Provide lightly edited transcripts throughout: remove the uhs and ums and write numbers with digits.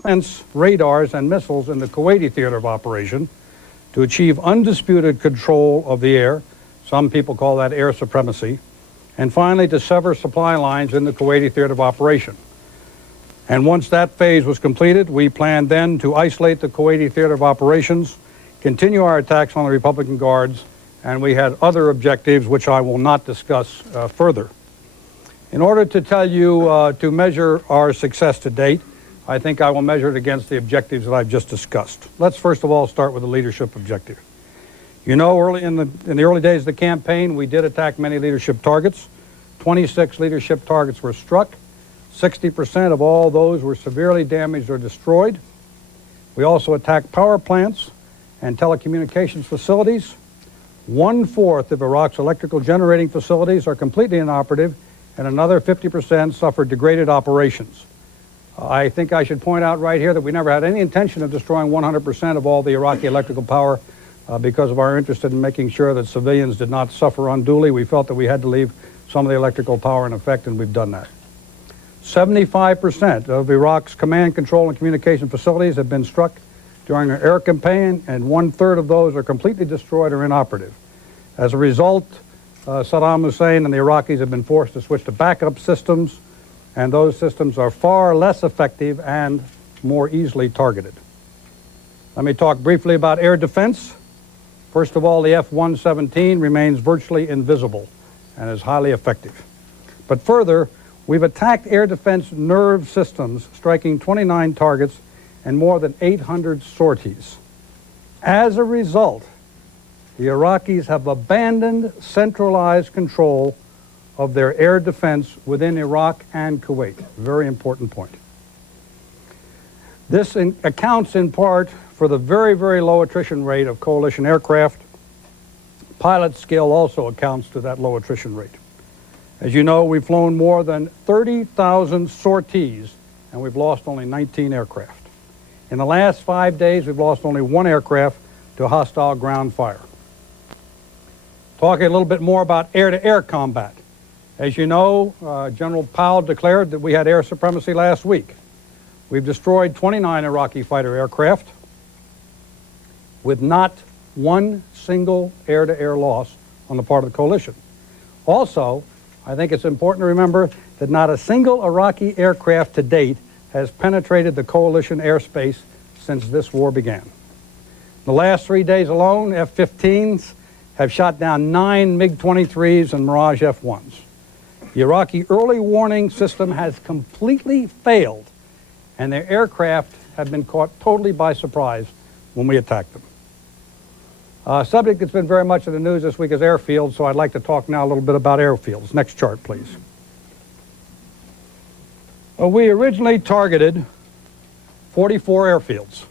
defense radars and missiles in the Kuwaiti theater of operation to achieve undisputed control of the air. Some people call that air supremacy. And finally, to sever supply lines in the Kuwaiti theater of operation. And once that phase was completed, we planned then to isolate the Kuwaiti theater of operations, continue our attacks on the Republican Guards, and we had other objectives which I will not discuss further. In order to tell you to measure our success to date, I think I will measure it against the objectives that I've just discussed. Let's first of all start with the leadership objective. You know, early in the early days of the campaign, we did attack many leadership targets. 26 leadership targets were struck. 60% of all those were severely damaged or destroyed. We also attacked power plants and telecommunications facilities. 1/4 of Iraq's electrical generating facilities are completely inoperative, and another 50% suffered degraded operations. I think I should point out right here that we never had any intention of destroying 100% of all the Iraqi electrical power because of our interest in making sure that civilians did not suffer unduly. We felt that we had to leave some of the electrical power in effect, and we've done that. 75% of Iraq's command, control, and communication facilities have been struck during our air campaign, and 1/3 of those are completely destroyed or inoperative. As a result, Saddam Hussein and the Iraqis have been forced to switch to backup systems, and those systems are far less effective and more easily targeted. Let me talk briefly about air defense. First of all, the F-117 remains virtually invisible and is highly effective. But further, we've attacked air defense nerve systems, striking 29 targets and more than 800 sorties. As a result, the Iraqis have abandoned centralized control of their air defense within Iraq and Kuwait. Very important point. This accounts in part for the very, very low attrition rate of coalition aircraft. Pilot skill also accounts to that low attrition rate. As you know, we've flown more than 30,000 sorties, and we've lost only 19 aircraft. In the last 5 days, we've lost only 1 aircraft to hostile ground fire. Talking a little bit more about air-to-air combat. As you know, General Powell declared that we had air supremacy last week. We've destroyed 29 Iraqi fighter aircraft with not one single air-to-air loss on the part of the coalition. Also, I think it's important to remember that not a single Iraqi aircraft to date has penetrated the coalition airspace since this war began. In the last 3 days alone, F-15s have shot down 9 MiG-23s and Mirage F-1s. The Iraqi early warning system has completely failed, and their aircraft have been caught totally by surprise when we attacked them. A subject that's been very much in the news this week is airfields, so I'd like to talk now a little bit about airfields. Next chart, please. We originally targeted 44 airfields,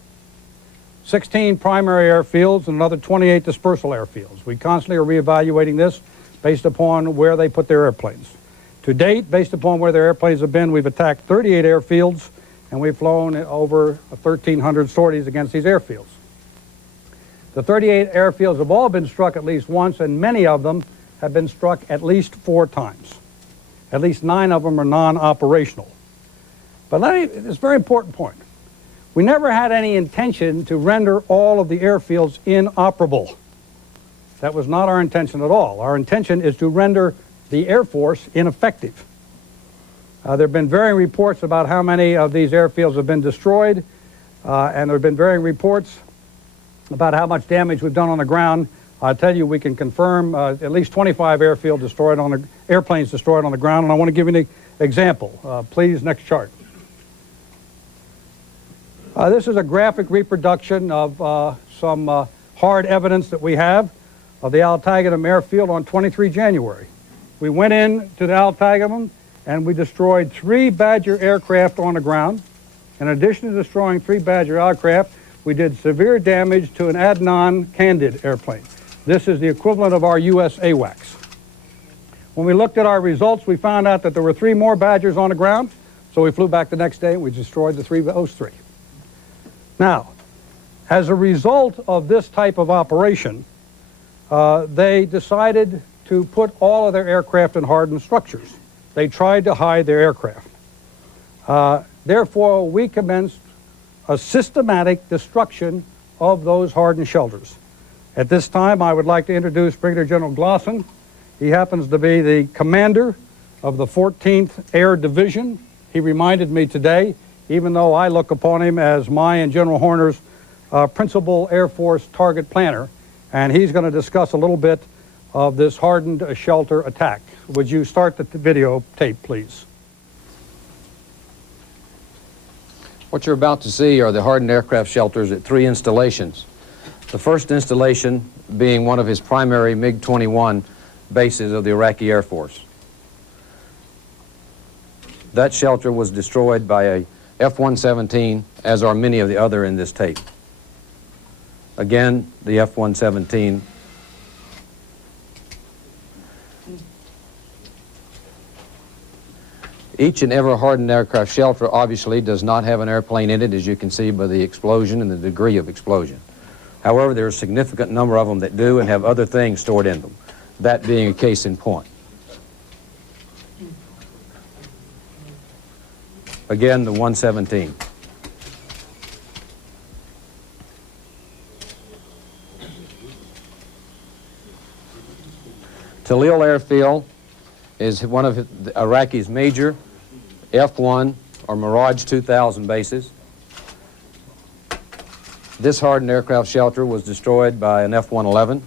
16 primary airfields, and another 28 dispersal airfields. We constantly are reevaluating this based upon where they put their airplanes. To date, based upon where their airplanes have been, we've attacked 38 airfields, and we've flown over 1,300 sorties against these airfields. The 38 airfields have all been struck at least once, and many of them have been struck at least 4 times. At least 9 of them are non-operational. But it's a very important point. We never had any intention to render all of the airfields inoperable. That was not our intention at all. Our intention is to render the Air Force ineffective. There have been varying reports about how many of these airfields have been destroyed, and there have been varying reports about how much damage we've done on the ground. I'll tell you, we can confirm at least 25 airplanes destroyed on the ground, and I want to give you an example. Please, next chart. This is a graphic reproduction of some hard evidence that we have of the Al-Taganim airfield on 23 January. We went in to the Al-Taganim and we destroyed 3 Badger aircraft on the ground. In addition to destroying 3 Badger aircraft, we did severe damage to an Adnan Candid airplane. This is the equivalent of our U.S. AWACS. When we looked at our results, we found out that there were 3 more Badgers on the ground, so we flew back the next day and we destroyed those 3. Now, as a result of this type of operation, they decided to put all of their aircraft in hardened structures. They tried to hide their aircraft. Therefore, we commenced a systematic destruction of those hardened shelters. At this time, I would like to introduce Brigadier General Glosson. He happens to be the commander of the 14th Air Division. He reminded me today, even though I look upon him as my and General Horner's principal Air Force target planner, and he's going to discuss a little bit of this hardened shelter attack. Would you start the video tape, please? What you're about to see are the hardened aircraft shelters at 3 installations. The first installation being one of his primary MiG-21 bases of the Iraqi Air Force. That shelter was destroyed by a F-117, as are many of the other in this tape. Again, the F-117. Each and every hardened aircraft shelter obviously does not have an airplane in it, as you can see by the explosion and the degree of explosion. However, there are a significant number of them that do and have other things stored in them, that being a case in point. Again, the 117. Talil Airfield is one of Iraqi's major F-1 or Mirage 2000 bases. This hardened aircraft shelter was destroyed by an F-111.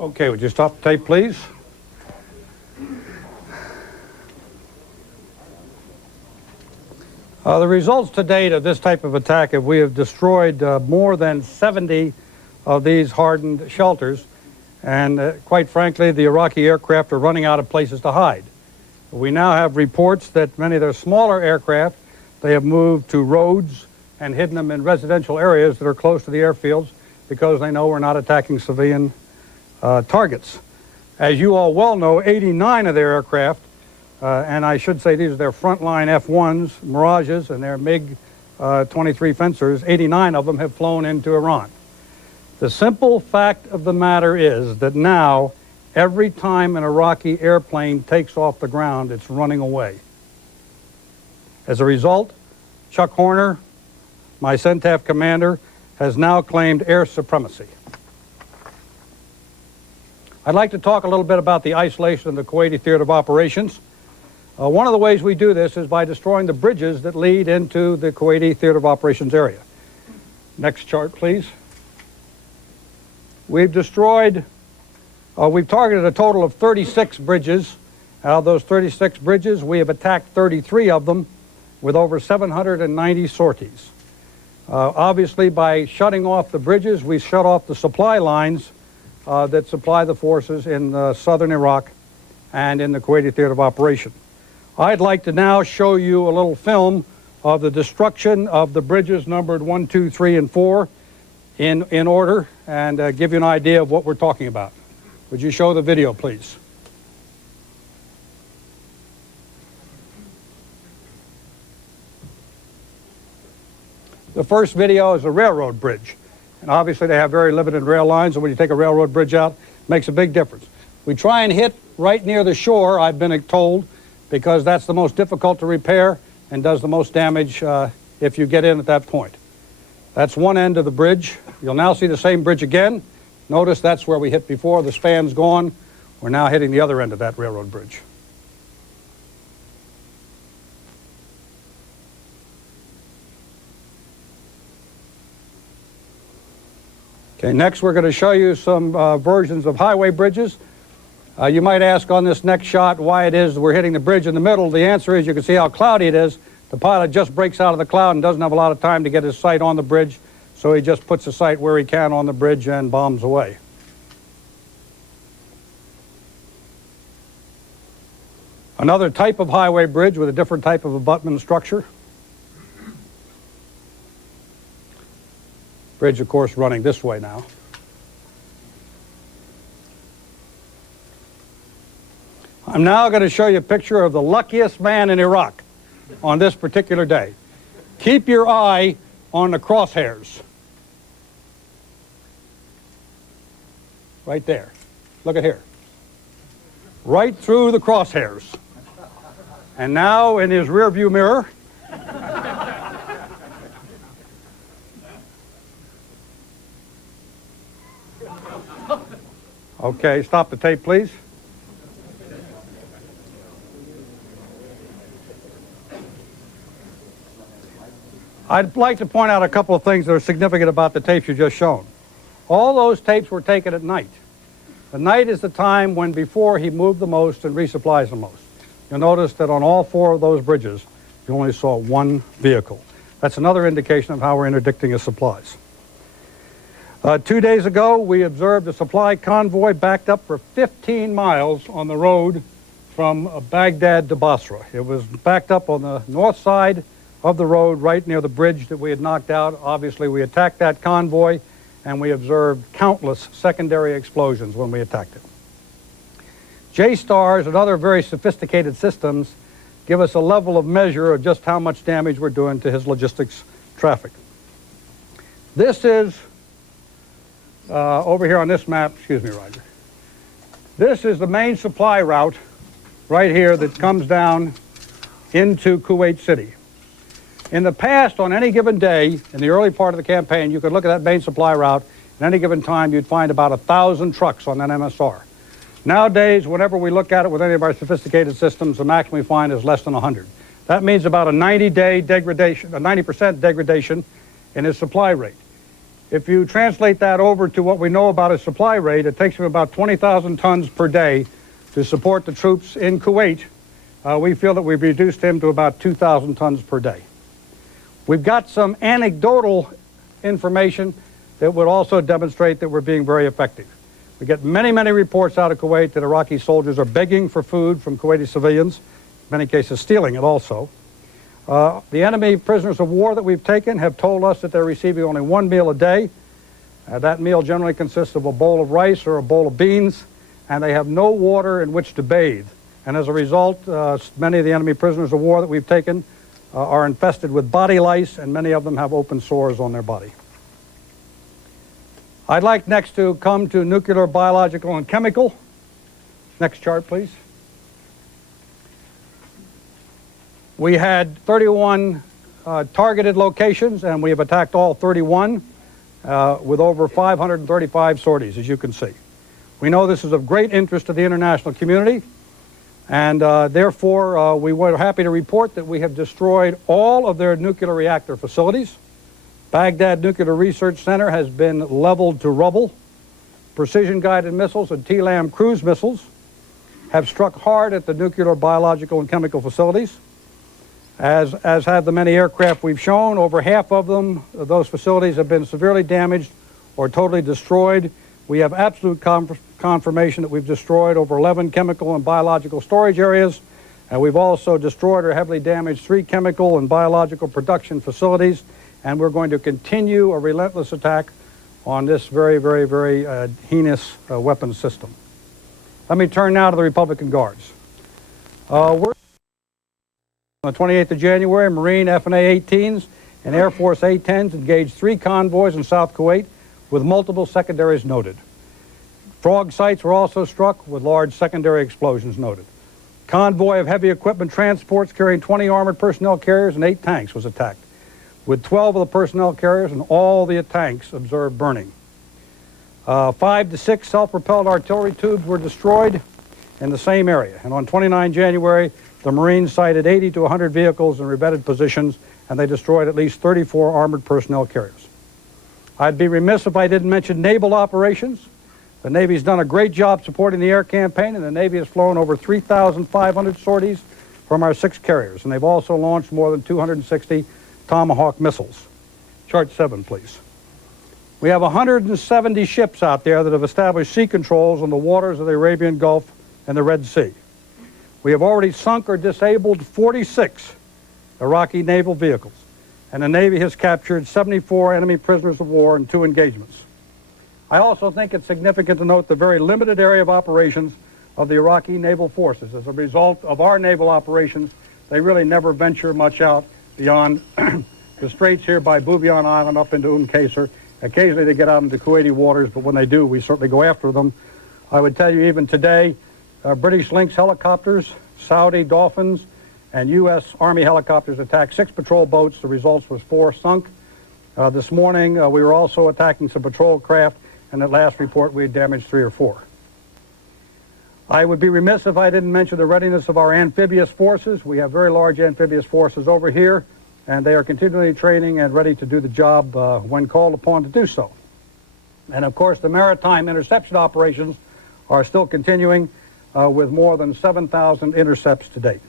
Okay, would you stop the tape, please? The results to date of this type of attack, if we have destroyed more than 70 of these hardened shelters, and quite frankly, the Iraqi aircraft are running out of places to hide. We now have reports that many of their smaller aircraft, they have moved to roads and hidden them in residential areas that are close to the airfields because they know we're not attacking civilian targets. As you all well know, 89 of their aircraft, and I should say these are their frontline F-1s, Mirages, and their MiG-23 Fencers, 89 of them have flown into Iran. The simple fact of the matter is that now, every time an Iraqi airplane takes off the ground, it's running away. As a result, Chuck Horner, my CENTAF commander, has now claimed air supremacy. I'd like to talk a little bit about the isolation of the Kuwaiti theater of operations. One of the ways we do this is by destroying the bridges that lead into the Kuwaiti theater of operations area. Next chart, please. We've targeted a total of 36 bridges. Out of those 36 bridges, we have attacked 33 of them with over 790 sorties. Obviously, by shutting off the bridges, we shut off the supply lines that supply the forces in southern Iraq and in the Kuwaiti theater of operation. I'd like to now show you a little film of the destruction of the bridges numbered 1, 2, 3, and 4 in order, and give you an idea of what we're talking about. Would you show the video, please? The first video is a railroad bridge. And obviously they have very limited rail lines, and when you take a railroad bridge out, it makes a big difference. We try and hit right near the shore, I've been told, because that's the most difficult to repair and does the most damage if you get in at that point. That's one end of the bridge. You'll now see the same bridge again. Notice that's where we hit before. The span's gone. We're now hitting the other end of that railroad bridge. Okay, next we're going to show you some versions of highway bridges. You might ask on this next shot why it is we're hitting the bridge in the middle. The answer is you can see how cloudy it is. The pilot just breaks out of the cloud and doesn't have a lot of time to get his sight on the bridge, so he just puts the sight where he can on the bridge and bombs away. Another type of highway bridge with a different type of abutment structure. Bridge, of course, running this way now. I'm now going to show you a picture of the luckiest man in Iraq on this particular day. Keep your eye on the crosshairs. Right there. Look at here. Right through the crosshairs. And now in his rearview mirror, okay, stop the tape, please. I'd like to point out a couple of things that are significant about the tapes you just shown. All those tapes were taken at night. The night is the time when before he moved the most and resupplies the most. You'll notice that on all 4 of those bridges, you only saw 1 vehicle. That's another indication of how we're interdicting his supplies. 2 days ago, we observed a supply convoy backed up for 15 miles on the road from Baghdad to Basra. It was backed up on the north side of the road right near the bridge that we had knocked out. Obviously, we attacked that convoy, and we observed countless secondary explosions when we attacked it. J-stars and other very sophisticated systems give us a level of measure of just how much damage we're doing to his logistics traffic. This is, over here on this map, excuse me, Roger. This is the main supply route right here that comes down into Kuwait City. In the past, on any given day, in the early part of the campaign, you could look at that main supply route. At any given time, you'd find about 1,000 trucks on that MSR. Nowadays, whenever we look at it with any of our sophisticated systems, the maximum we find is less than 100. That means about a 90-day degradation, a 90% degradation in his supply rate. If you translate that over to what we know about his supply rate, it takes him about 20,000 tons per day to support the troops in Kuwait. We feel that we've reduced him to about 2,000 tons per day. We've got some anecdotal information that would also demonstrate that we're being very effective. We get many, many reports out of Kuwait that Iraqi soldiers are begging for food from Kuwaiti civilians, in many cases stealing it also. The enemy prisoners of war that we've taken have told us that they're receiving only 1 meal a day. That meal generally consists of a bowl of rice or a bowl of beans, and they have no water in which to bathe. And as a result, many of the enemy prisoners of war that we've taken are infested with body lice, and many of them have open sores on their body. I'd like next to come to nuclear, biological, and chemical. Next chart, please. We had 31 targeted locations, and we have attacked all 31 with over 535 sorties, as you can see. We know this is of great interest to the international community, and therefore we were happy to report that we have destroyed all of their nuclear reactor facilities. Baghdad Nuclear Research Center has been leveled to rubble. Precision-guided missiles and TLAM cruise missiles have struck hard at the nuclear, biological, and chemical facilities. As have the many aircraft we've shown. Over half of them, those facilities have been severely damaged or totally destroyed. We have absolute confirmation that we've destroyed over 11 chemical and biological storage areas, and we've also destroyed or heavily damaged 3 chemical and biological production facilities, and we're going to continue a relentless attack on this very, very, very heinous weapons system. Let me turn now to the Republican Guards. We're on the 28th of January, Marine F&A 18s and Air Force A-10s engaged 3 convoys in South Kuwait with multiple secondaries noted. Frog sites were also struck with large secondary explosions noted. Convoy of heavy equipment transports carrying 20 armored personnel carriers and 8 tanks was attacked, with 12 of the personnel carriers and all the tanks observed burning. 5 to 6 self-propelled artillery tubes were destroyed in the same area. And on 29 January, the Marines sighted 80 to 100 vehicles in revetted positions, and they destroyed at least 34 armored personnel carriers. I'd be remiss if I didn't mention naval operations. The Navy's done a great job supporting the air campaign, and the Navy has flown over 3,500 sorties from our 6 carriers, and they've also launched more than 260 Tomahawk missiles. Chart 7, please. We have 170 ships out there that have established sea controls on the waters of the Arabian Gulf and the Red Sea. We have already sunk or disabled 46 Iraqi naval vehicles, and the Navy has captured 74 enemy prisoners of war in 2 engagements. I also think it's significant to note the very limited area of operations of the Iraqi naval forces. As a result of our naval operations, they really never venture much out beyond the straits here by Bouvian Island up into Qasr. Occasionally they get out into Kuwaiti waters, but when they do, we certainly go after them. I would tell you even today, British Lynx helicopters, Saudi Dolphins, and U.S. Army helicopters attacked 6 patrol boats. The results was 4 sunk. This morning, we were also attacking some patrol craft, and at last report, we had damaged 3 or 4. I would be remiss if I didn't mention the readiness of our amphibious forces. We have very large amphibious forces over here, and they are continually training and ready to do the job when called upon to do so. And of course, the maritime interception operations are still continuing with more than 7,000 intercepts to date.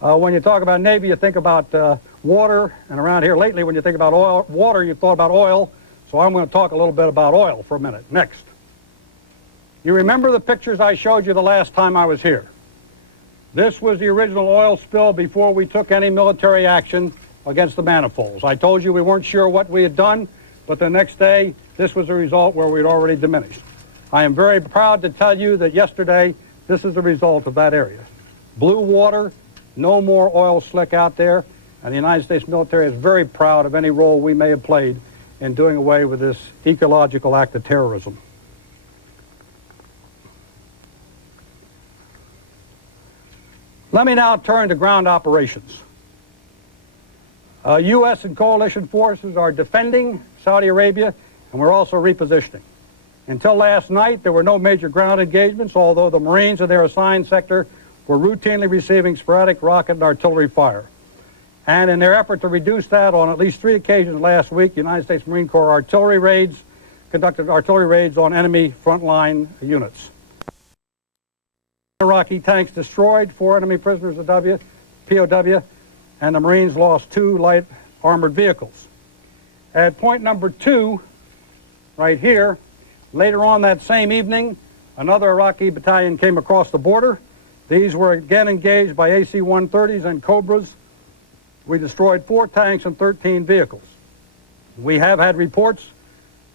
When you talk about Navy, you think about water, and around here lately, when you think about water, you've thought about oil. So I'm going to talk a little bit about oil for a minute. Next. You remember the pictures I showed you the last time I was here. This was the original oil spill before we took any military action against the manifolds. I told you we weren't sure what we had done, but the next day, this was the result where we'd already diminished. I am very proud to tell you that yesterday, this is the result of that area. Blue water, no more oil slick out there, and the United States military is very proud of any role we may have played in doing away with this ecological act of terrorism. Let me now turn to ground operations. U.S. and coalition forces are defending Saudi Arabia, and we're also repositioning. Until last night, there were no major ground engagements, although the Marines in their assigned sector were routinely receiving sporadic rocket and artillery fire. And in their effort to reduce that, on at least 3 occasions last week, United States Marine Corps conducted artillery raids on enemy frontline units. Iraqi tanks destroyed, 4 enemy prisoners of POW, and the Marines lost 2 light armored vehicles. At point number 2, right here, later on that same evening, another Iraqi battalion came across the border. These were again engaged by AC-130s and Cobras. We destroyed 4 tanks and 13 vehicles. We have had reports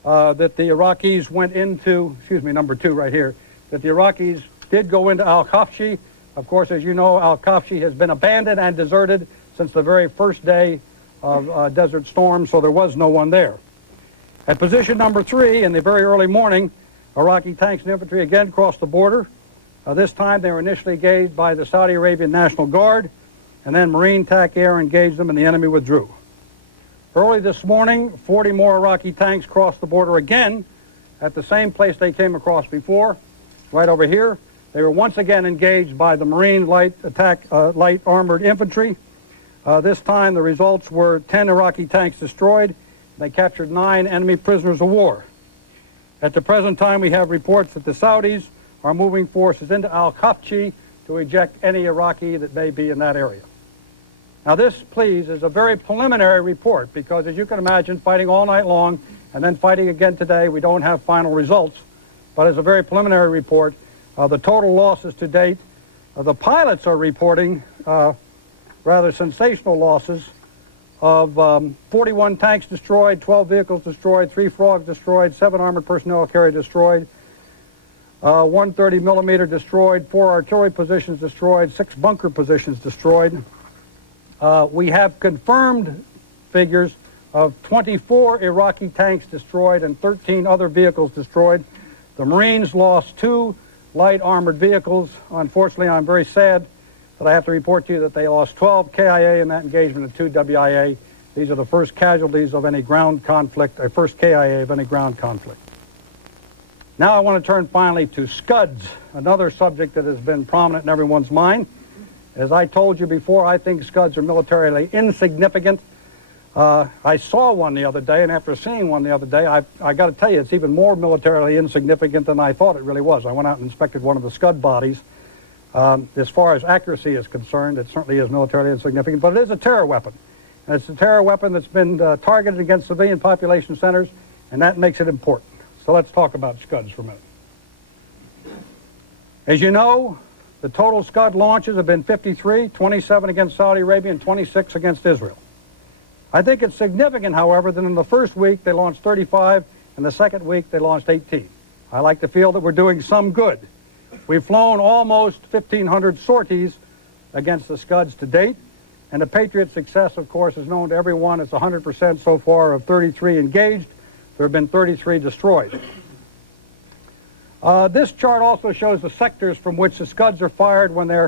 that the Iraqis went into, number 2 right here, that the Iraqis did go into Al-Khafji. Of course, as you know, Al-Khafji has been abandoned and deserted since the very first day of Desert Storm, so there was no one there. At position number 3, in the very early morning, Iraqi tanks and infantry again crossed the border. This time they were initially engaged by the Saudi Arabian National Guard, and then Marine TAC Air engaged them and the enemy withdrew. Early this morning, 40 more Iraqi tanks crossed the border again at the same place they came across before, right over here. They were once again engaged by the Marine light armored infantry. This time the results were 10 Iraqi tanks destroyed. They captured 9 enemy prisoners of war. At the present time, we have reports that the Saudis are moving forces into Al-Khafji to eject any Iraqi that may be in that area. Now this, please, is a very preliminary report because, as you can imagine, fighting all night long and then fighting again today, we don't have final results. But as a very preliminary report, the total losses to date, the pilots are reporting rather sensational losses of 41 tanks destroyed, 12 vehicles destroyed, 3 frogs destroyed, 7 armored personnel carrier destroyed, 130 millimeter destroyed, 4 artillery positions destroyed, 6 bunker positions destroyed. We have confirmed figures of 24 Iraqi tanks destroyed and 13 other vehicles destroyed. The Marines lost 2 light armored vehicles. Unfortunately, I'm very sad that I have to report to you that they lost 12 KIA in that engagement and 2 WIA. These are the first casualties of any ground conflict, or first KIA of any ground conflict. Now I want to turn finally to Scuds, another subject that has been prominent in everyone's mind. As I told you before, I think Scuds are militarily insignificant. I saw one the other day, and after seeing one the other day, I got to tell you, it's even more militarily insignificant than I thought it really was. I went out and inspected one of the Scud bodies. As far as accuracy is concerned, it certainly is militarily insignificant, but it is a terror weapon. And it's a terror weapon that's been targeted against civilian population centers, and that makes it important. So let's talk about Scuds for a minute. As you know, the total Scud launches have been 53, 27 against Saudi Arabia and 26 against Israel. I think it's significant, however, that in the first week they launched 35, and the second week they launched 18. I like to feel that we're doing some good. We've flown almost 1,500 sorties against the Scuds to date, and the Patriot success, of course, is known to everyone. It's 100% so far of 33 engaged. There have been 33 destroyed. This chart also shows the sectors from which the Scuds are fired when they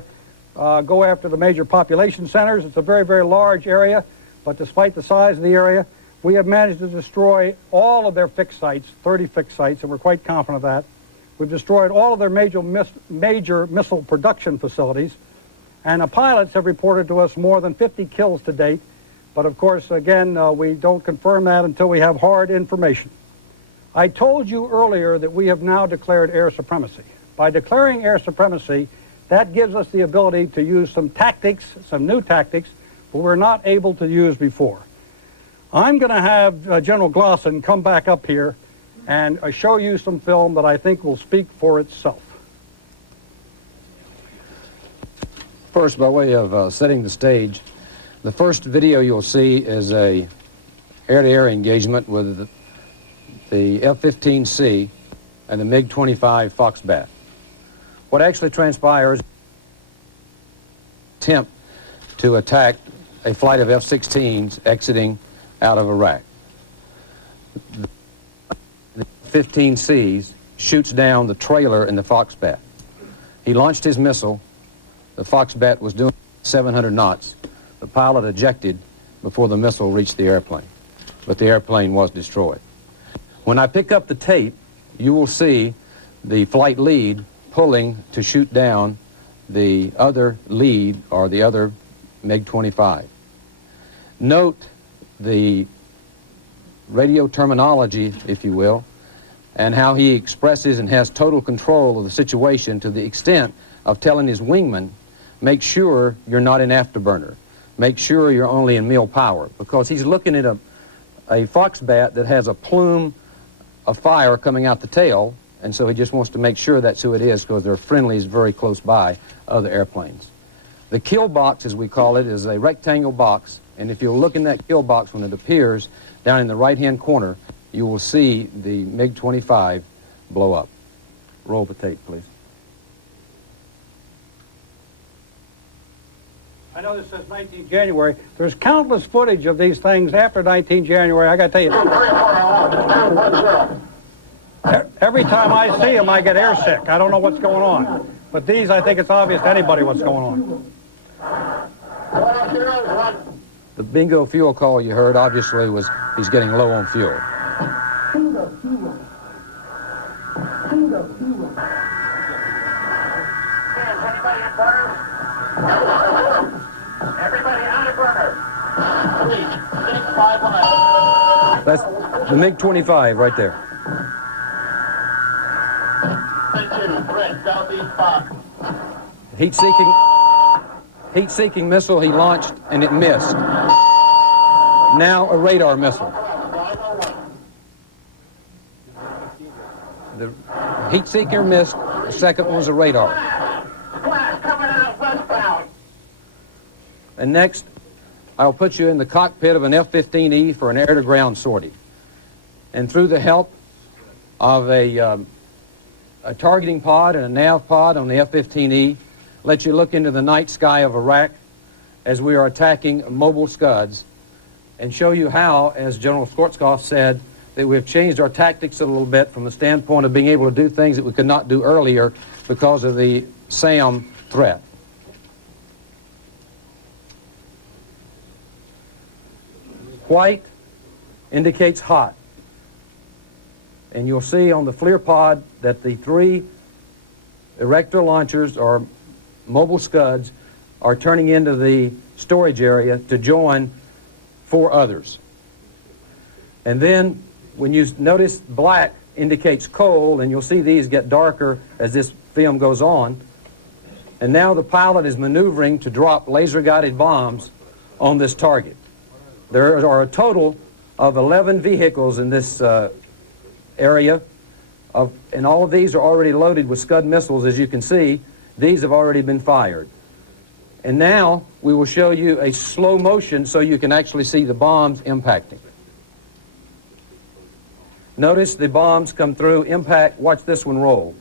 go after the major population centers. It's a very, very large area, but despite the size of the area, we have managed to destroy all of their fixed sites, 30 fixed sites, and we're quite confident of that. We've destroyed all of their major missile production facilities, and the pilots have reported to us more than 50 kills to date. But of course, again, we don't confirm that until we have hard information. I told you earlier that we have now declared air supremacy. By declaring air supremacy, that gives us the ability to use some tactics, some new tactics, but we're not able to use before. I'm going to have General Glosson come back up here and show you some film that I think will speak for itself. First, by way of setting the stage, the first video you'll see is a air-to-air engagement with the F-15C and the MiG-25 Foxbat. What actually transpires is an attempt to attack a flight of F-16s exiting out of Iraq. The F-15Cs shoots down the trailer in the Foxbat. He launched his missile. The Foxbat was doing 700 knots. The pilot ejected before the missile reached the airplane, but the airplane was destroyed. When I pick up the tape, you will see the flight lead pulling to shoot down the other lead, or the other MiG-25. Note the radio terminology, if you will, and how he expresses and has total control of the situation to the extent of telling his wingman, make sure you're not in afterburner. Make sure you're only in meal power, because he's looking at a Foxbat that has a plume of fire coming out the tail, and so he just wants to make sure that's who it is, because there are friendlies very close by, other airplanes. The kill box, as we call it, is a rectangle box, and if you'll look in that kill box when it appears down in the right-hand corner, you will see the MiG-25 blow up. Roll the tape, please. I know this says 19 January. There's countless footage of these things after 19 January. I got to tell you, every time I see them, I get airsick. I don't know what's going on. But these, I think it's obvious to anybody what's going on. The bingo fuel call you heard, obviously, was he's getting low on fuel. Bingo fuel. Bingo fuel. Anybody in burners? Everybody out of burners. 3651. That's the MiG-25 right there. Red, southeast 5. Heat-seeking missile he launched, and it missed. Now a radar missile. The heat-seeker missed. The second one was a radar. Flash coming out westbound. And next, I'll put you in the cockpit of an F-15E for an air-to-ground sortie. And through the help of a targeting pod and a nav pod on the F-15E, let you look into the night sky of Iraq as we are attacking mobile Scuds, and show you how, as General Schwarzkopf said, that we have changed our tactics a little bit from the standpoint of being able to do things that we could not do earlier because of the SAM threat. White indicates hot. And you'll see on the FLIR pod that the 3 Erector launchers, or mobile Scuds, are turning into the storage area to join 4 others. And then when you notice black indicates cold, and you'll see these get darker as this film goes on. And now the pilot is maneuvering to drop laser-guided bombs on this target. There are a total of 11 vehicles in this area, and all of these are already loaded with Scud missiles. As you can see, these have already been fired. And now we will show you a slow motion so you can actually see the bombs impacting. Notice the bombs come through, impact. Watch this one roll.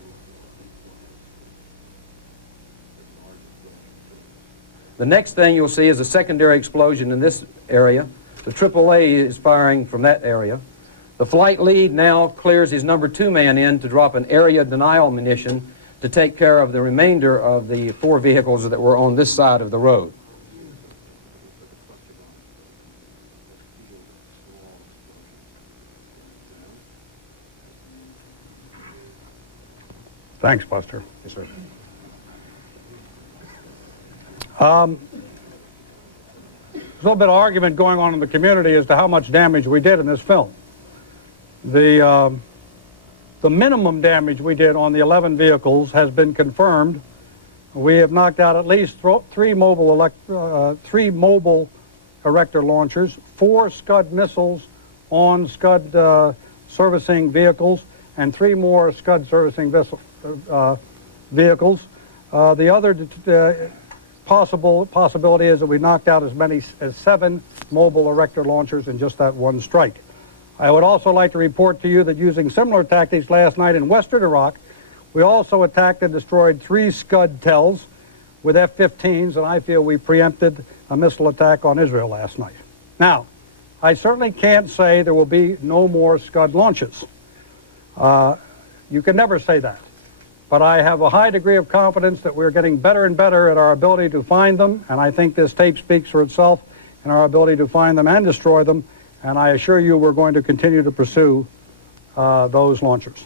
The next thing you'll see is a secondary explosion in this area. The AAA is firing from that area. The flight lead now clears his number 2 man in to drop an area denial munition to take care of the remainder of the 4 vehicles that were on this side of the road. Thanks, Buster. Yes, sir. There's a little bit of argument going on in the community as to how much damage we did in this film. The minimum damage we did on the 11 vehicles has been confirmed. We have knocked out at least 3 mobile erector launchers, 4 Scud missiles on Scud servicing vehicles, and 3 more Scud servicing vehicles. The other possibility is that we knocked out as many as 7 mobile erector launchers in just that one strike. I would also like to report to you that using similar tactics last night in western Iraq, we also attacked and destroyed 3 Scud TELs with F-15s, and I feel we preempted a missile attack on Israel last night. Now, I certainly can't say there will be no more Scud launches. You can never say that. But I have a high degree of confidence that we're getting better and better at our ability to find them, and I think this tape speaks for itself in our ability to find them and destroy them, and I assure you we're going to continue to pursue those launchers.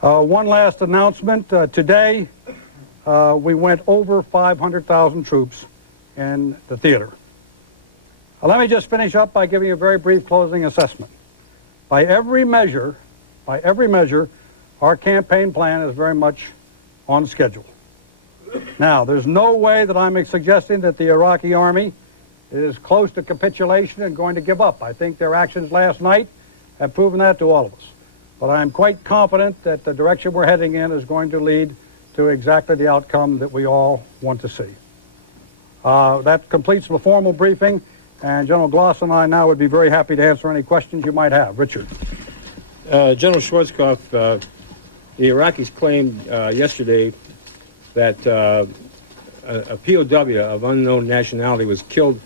One last announcement. Today, we went over 500,000 troops in the theater. Let me just finish up by giving you a very brief closing assessment. By every measure, our campaign plan is very much on schedule. Now, there's no way that I'm suggesting that the Iraqi army is close to capitulation and going to give up. I think their actions last night have proven that to all of us. But I'm quite confident that the direction we're heading in is going to lead to exactly the outcome that we all want to see. That completes the formal briefing, and General Gloss and I now would be very happy to answer any questions you might have. Richard. General Schwarzkopf, the Iraqis claimed yesterday that a POW of unknown nationality was killed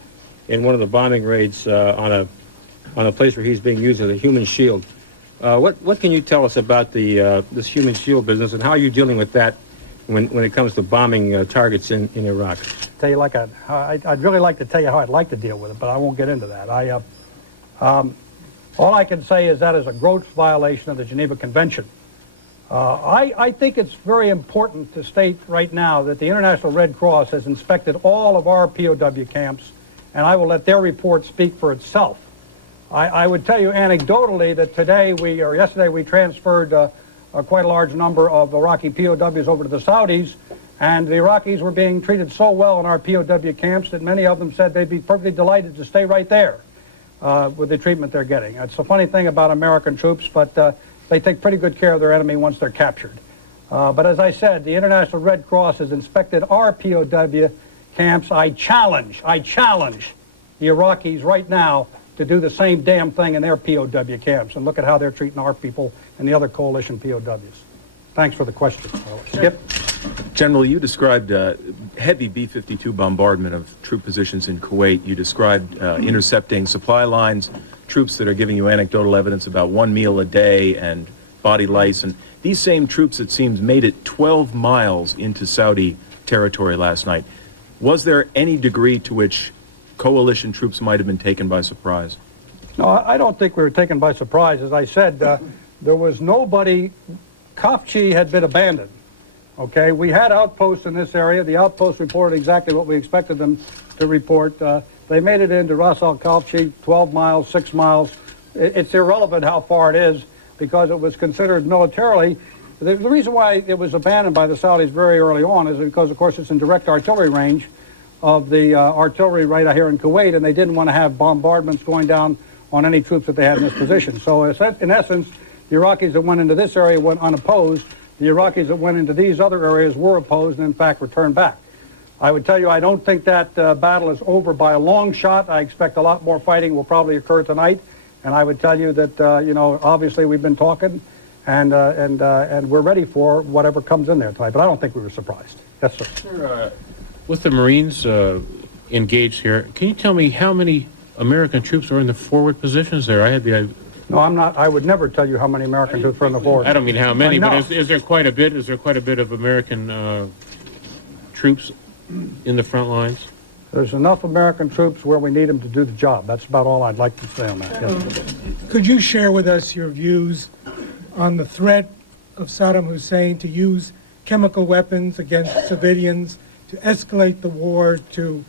in one of the bombing raids on a place where he's being used as a human shield. What can you tell us about this human shield business, and how are you dealing with that when it comes to bombing targets in Iraq? Tell you I'd really like to tell you how I'd like to deal with it, but I won't get into that. All I can say is that is a gross violation of the Geneva Convention. I think it's very important to state right now that the International Red Cross has inspected all of our POW camps, and I will let their report speak for itself. I would tell you anecdotally that yesterday we transferred quite a large number of Iraqi POWs over to the Saudis, and the Iraqis were being treated so well in our POW camps that many of them said they'd be perfectly delighted to stay right there with the treatment they're getting. It's a funny thing about American troops, but they take pretty good care of their enemy once they're captured. But as I said, the International Red Cross has inspected our POW camps. I challenge the Iraqis right now to do the same damn thing in their POW camps, and look at how they're treating our people and the other coalition POWs. Thanks for the question. Skip. General, you described heavy B-52 bombardment of troop positions in Kuwait. You described intercepting supply lines, troops that are giving you anecdotal evidence about 1 meal a day and body lice. And these same troops, it seems, made it 12 miles into Saudi territory last night. Was there any degree to which coalition troops might have been taken by surprise? No, I don't think we were taken by surprise. As I said, there was nobody. Khafji had been abandoned. Okay, we had outposts in this area. The outposts reported exactly what we expected them to report. They made it into Ras Al Khalfi, 12 miles, 6 miles. It's irrelevant how far it is because it was considered militarily. The reason why it was abandoned by the Saudis very early on is because, of course, it's in direct artillery range of the artillery right out here in Kuwait, and they didn't want to have bombardments going down on any troops that they had in this position. So in essence, the Iraqis that went into this area went unopposed. The Iraqis that went into these other areas were opposed and, in fact, returned back. I would tell you I don't think that battle is over by a long shot. I expect a lot more fighting will probably occur tonight. And I would tell you that, obviously we've been talking and we're ready for whatever comes in there tonight. But I don't think we were surprised. Yes, sir. Sir, With the Marines engaged here, can you tell me how many American troops are in the forward positions there? I had the No, I'm not. I would never tell you how many American troops are in the forward. I don't mean how many, but Enough. is there quite a bit? Is there quite a bit of American troops in the front lines? There's enough American troops where we need them to do the job. That's about all I'd like to say on that. Yes. Could you share with us your views on the threat of Saddam Hussein to use chemical weapons against civilians, to escalate the war, to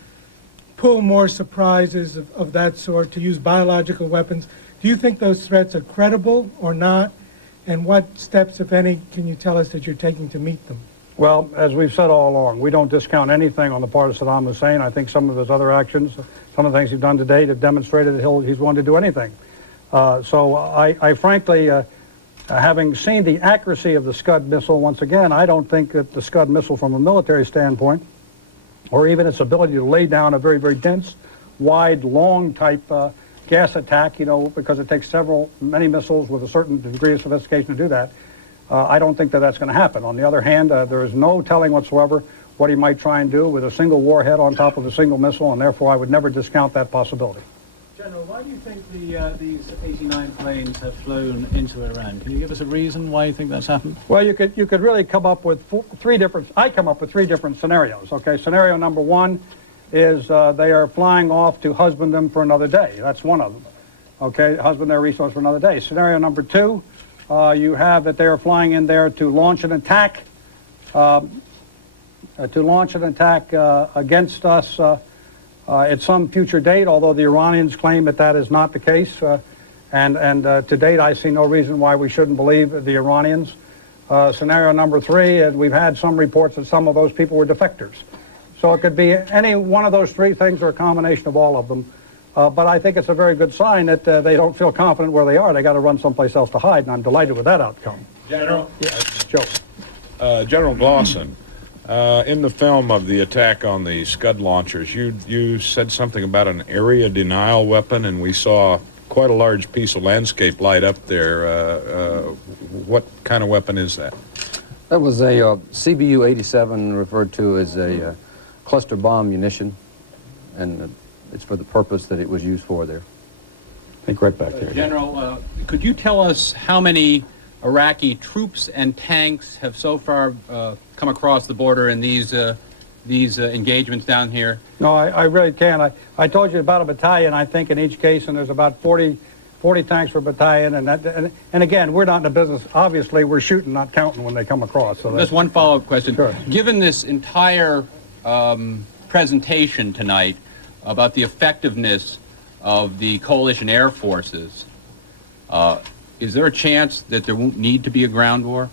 pull more surprises of that sort, to use biological weapons? Do you think those threats are credible or not? And what steps, if any, can you tell us that you're taking to meet them? Well, as we've said all along, we don't discount anything on the part of Saddam Hussein. I think some of his other actions, some of the things he's done today have demonstrated that he's willing to do anything. So I frankly, having seen the accuracy of the Scud missile, once again, I don't think that the Scud missile from a military standpoint, or even its ability to lay down a very, very dense, wide, long type gas attack, because it takes many missiles with a certain degree of sophistication to do that. I don't think that that's going to happen. On the other hand, there is no telling whatsoever what he might try and do with a single warhead on top of a single missile, and therefore I would never discount that possibility. General, why do you think these 89 planes have flown into Iran? Can you give us a reason why you think that's happened? Well, you could really come up with three different scenarios. Okay, scenario number one is they are flying off to husband them for another day. That's one of them. Okay, husband their resource for another day. Scenario number two, you have that they are flying in there to launch an attack, against us at some future date, although the Iranians claim that that is not the case. And to date, I see no reason why we shouldn't believe the Iranians. Scenario number three, and we've had some reports that some of those people were defectors. So it could be any one of those three things or a combination of all of them. But I think it's a very good sign that they don't feel confident where they are. They got to run someplace else to hide, and I'm delighted with that outcome. General, Joe. General Glosson, in the film of the attack on the Scud launchers, you said something about an area denial weapon, and we saw quite a large piece of landscape light up there. What kind of weapon is that? That was a CBU-87, referred to as a cluster bomb munition, and it's for the purpose that it was used for there. I think right back there. General, could you tell us how many Iraqi troops and tanks have so far come across the border in these engagements down here? No, I really can't. I told you about a battalion, I think, in each case, and there's about 40 tanks per battalion. And again, we're not in the business. Obviously, we're shooting, not counting when they come across. So Just one follow-up question. Sure. Given this entire presentation tonight about the effectiveness of the coalition air forces, is there a chance that there won't need to be a ground war?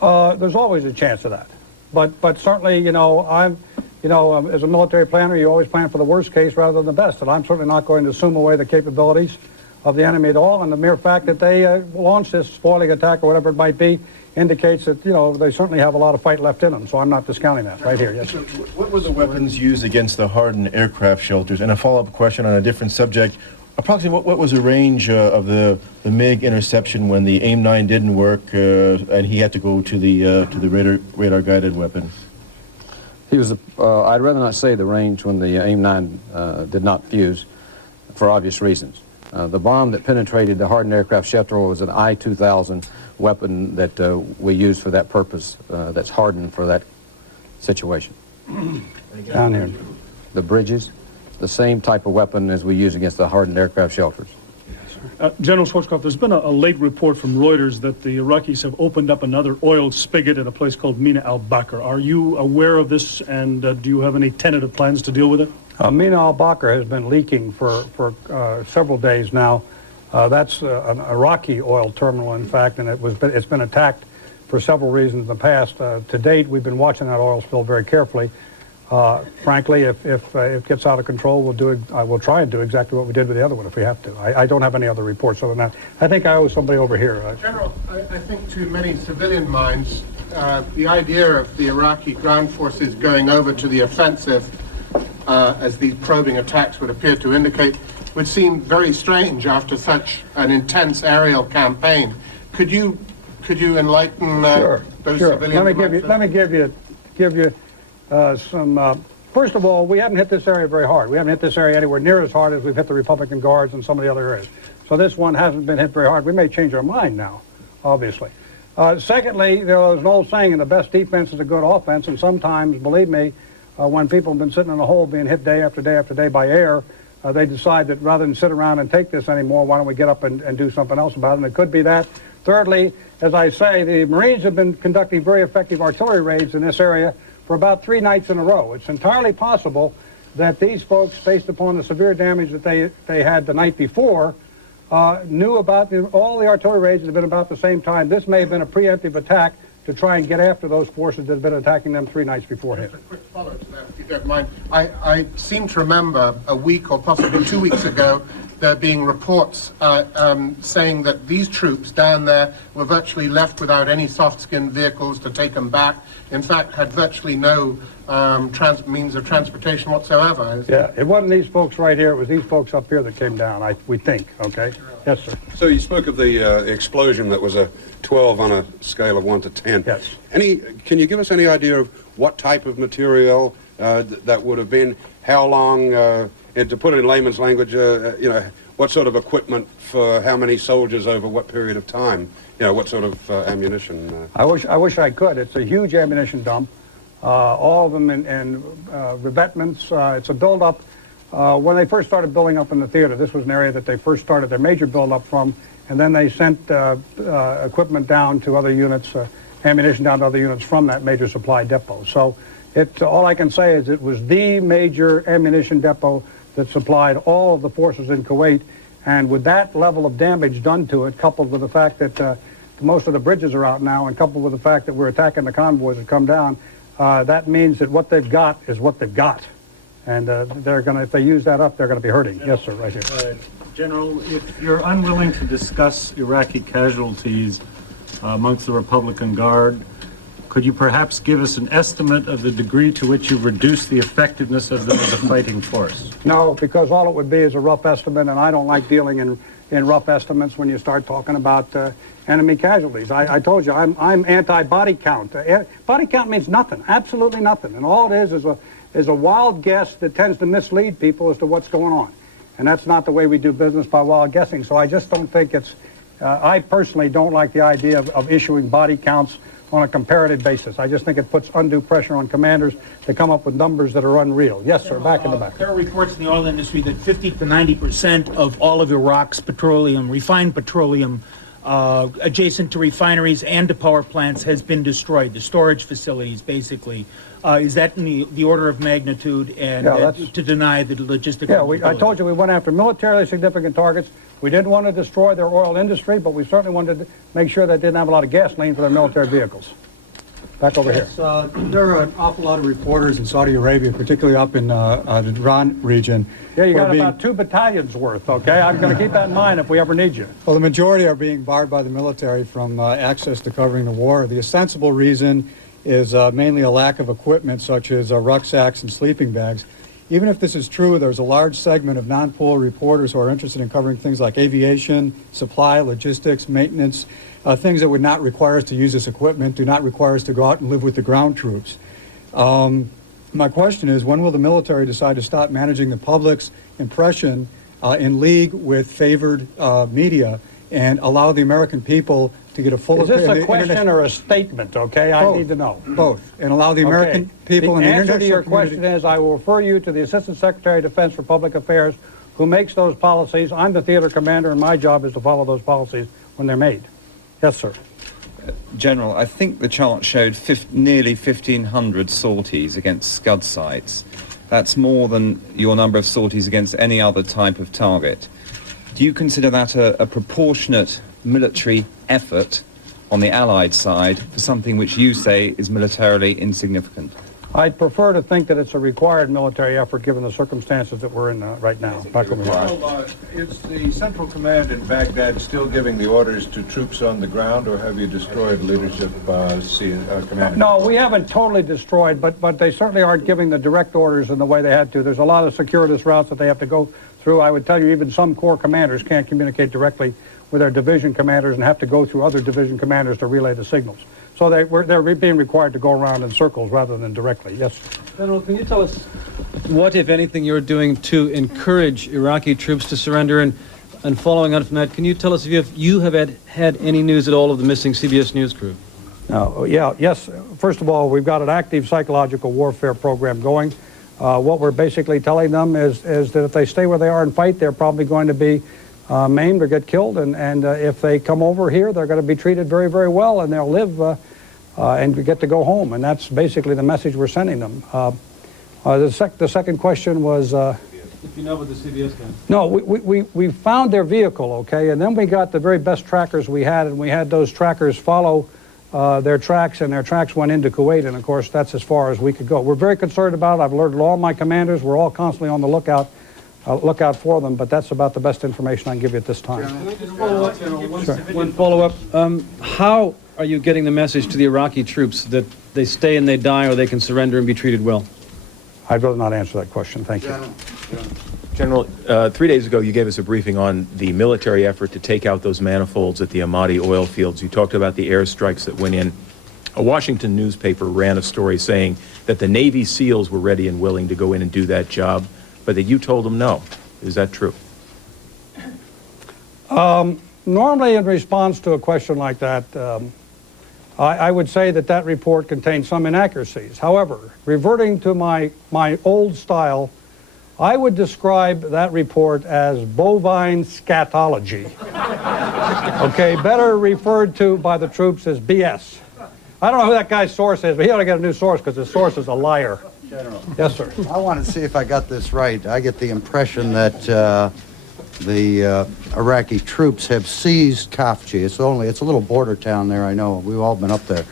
There's always a chance of that. But certainly, I'm, as a military planner, you always plan for the worst case rather than the best. And I'm certainly not going to assume away the capabilities of the enemy at all. And the mere fact that they launched this spoiling attack or whatever it might be indicates that, they certainly have a lot of fight left in them. So I'm not discounting that. Right here, yes. What were the weapons used against the hardened aircraft shelters? And a follow-up question on a different subject. Approximately what was the range of the MiG interception when the AIM-9 didn't work and he had to go to the radar-guided weapon? He was, I'd rather not say the range when the AIM-9 did not fuse, for obvious reasons. The bomb that penetrated the hardened aircraft shelter was an I-2000 weapon that we used for that purpose, that's hardened for that situation. Down here. The bridges, the same type of weapon as we use against the hardened aircraft shelters. General Schwarzkopf, there's been a late report from Reuters that the Iraqis have opened up another oil spigot at a place called Mina al-Bakr. Are you aware of this, and do you have any tentative plans to deal with it? Mina al-Bakr has been leaking for several days now. That's an Iraqi oil terminal, in fact, and it's been attacked for several reasons in the past. To date, we've been watching that oil spill very carefully. Frankly, if it gets out of control, we'll try and do exactly what we did with the other one if we have to. I don't have any other reports other than that. I think I owe somebody over here. General, I think to many civilian minds, the idea of the Iraqi ground forces going over to the offensive, as these probing attacks would appear to indicate, would seem very strange after such an intense aerial campaign. Could you enlighten those civilian minds? Let me give you First of all, we haven't hit this area very hard. We haven't hit this area anywhere near as hard as we've hit the Republican Guards and some of the other areas. So this one hasn't been hit very hard. We may change our mind now, obviously. Secondly, there's an old saying, the best defense is a good offense, and sometimes, believe me, when people have been sitting in a hole being hit day after day after day by air, they decide that rather than sit around and take this anymore, why don't we get up and do something else about it? And it could be that. Thirdly, as I say, the Marines have been conducting very effective artillery raids in this area for about 3 nights in a row. It's entirely possible that these folks, based upon the severe damage that they had the night before, knew about all the artillery raids that have been about the same time. This may have been a preemptive attack to try and get after those forces that have been attacking them 3 nights beforehand. Just a quick follow to that, if you don't mind. I seem to remember a week or possibly 2 weeks ago there being reports saying that these troops down there were virtually left without any soft-skinned vehicles to take them back. In fact, had virtually no means of transportation whatsoever. Yeah, it wasn't these folks right here. It was these folks up here that came down, we think, okay? Yes, sir. So you spoke of the explosion that was a 12 on a scale of 1 to 10. Yes. Can you give us any idea of what type of material that would have been, how long, and to put it in layman's language, what sort of equipment for how many soldiers over what period of time? What sort of ammunition? I wish I could. It's a huge ammunition dump. All of them in revetments. It's a buildup. When they first started building up in the theater, this was an area that they first started their major buildup from, and then they sent equipment down to other units, ammunition down to other units from that major supply depot. So all I can say is it was the major ammunition depot that supplied all of the forces in Kuwait, and with that level of damage done to it, coupled with the fact that most of the bridges are out now, and coupled with the fact that we're attacking the convoys that come down, that means that what they've got is what they've got. And if they use that up, they're going to be hurting. Yes, sir, right here. General, if you're unwilling to discuss Iraqi casualties amongst the Republican Guard, could you perhaps give us an estimate of the degree to which you've reduced the effectiveness of them as a fighting force? No, because all it would be is a rough estimate, and I don't like dealing in rough estimates when you start talking about enemy casualties. I told you, I'm anti-body count. Body count means nothing, absolutely nothing. And all it is a wild guess that tends to mislead people as to what's going on. And that's not the way we do business, by wild guessing. So I just don't think I personally don't like the idea of issuing body counts on a comparative basis. I just think it puts undue pressure on commanders to come up with numbers that are unreal. Yes, sir, back in the back. There are reports in the oil industry that 50 to 90% of all of Iraq's petroleum, refined petroleum, adjacent to refineries and to power plants has been destroyed. The storage facilities, basically. Is that in the order of magnitude, and to deny the logistical? Yeah, I told you we went after militarily significant targets. We didn't want to destroy their oil industry, but we certainly wanted to make sure they didn't have a lot of gasoline for their military vehicles. Back over here. There are an awful lot of reporters in Saudi Arabia, particularly up in the Iran region. Yeah, you got about 2 battalions worth, okay? I'm going to keep that in mind if we ever need you. Well, the majority are being barred by the military from access to covering the war. The ostensible reason is mainly a lack of equipment such as rucksacks and sleeping bags. Even if this is true, there's a large segment of non-poll reporters who are interested in covering things like aviation, supply, logistics, maintenance, things that would not require us to use this equipment, do not require us to go out and live with the ground troops. My question is, when will the military decide to stop managing the public's impression in league with favored media and allow the American people to get a full... Is this a question or a statement, okay? I need to know. Both. And allow the American people and the international answer to your question is I will refer you to the Assistant Secretary of Defense for Public Affairs who makes those policies. I'm the theater commander, and my job is to follow those policies when they're made. Yes, sir. General, I think the chart showed nearly 1,500 sorties against Scud sites. That's more than your number of sorties against any other type of target. Do you consider that a proportionate military effort on the Allied side for something which you say is militarily insignificant? I'd prefer to think that it's a required military effort given the circumstances that we're in right now. Back over here. Is the Central Command in Baghdad still giving the orders to troops on the ground, or have you destroyed leadership command? No, we haven't totally destroyed, but they certainly aren't giving the direct orders in the way they had to. There's a lot of circuitous routes that they have to go through. I would tell you even some corps commanders can't communicate directly with their division commanders and have to go through other division commanders to relay the signals. So they're being required to go around in circles rather than directly. Yes. General, can you tell us what, if anything, you're doing to encourage Iraqi troops to surrender? And following on from that, can you tell us if you have had any news at all of the missing CBS News crew? Yes. First of all, we've got an active psychological warfare program going. What we're basically telling them is that if they stay where they are and fight, they're probably going to be maimed or get killed. And if they come over here, they're going to be treated very, very well, and they'll live and get to go home. And that's basically the message we're sending them. The second question was... if you know what the CBS guy. No, we found their vehicle, okay, and then we got the very best trackers we had, and we had those trackers follow their tracks, and their tracks went into Kuwait, and of course that's as far as we could go. We're very concerned about it. I've alerted all my commanders. We're all constantly on the lookout for them, but that's about the best information I can give you at this time. One follow-up. How are you getting the message to the Iraqi troops that they stay and they die, or they can surrender and be treated well? I'd rather not answer that question. Thank you. General, 3 days ago you gave us a briefing on the military effort to take out those manifolds at the Amadi oil fields. You talked about the airstrikes that went in. A Washington newspaper ran a story saying that the Navy SEALs were ready and willing to go in and do that job, but that you told them no. Is that true? Normally in response to a question like that, I would say that report contains some inaccuracies. However, reverting to my old style, I would describe that report as bovine scatology. Okay, better referred to by the troops as BS. I don't know who that guy's source is, but he ought to get a new source because his source is a liar. General. Yes, sir. I want to see if I got this right. I get the impression that the Iraqi troops have seized Khafji. It's a little border town there, I know. We've all been up there.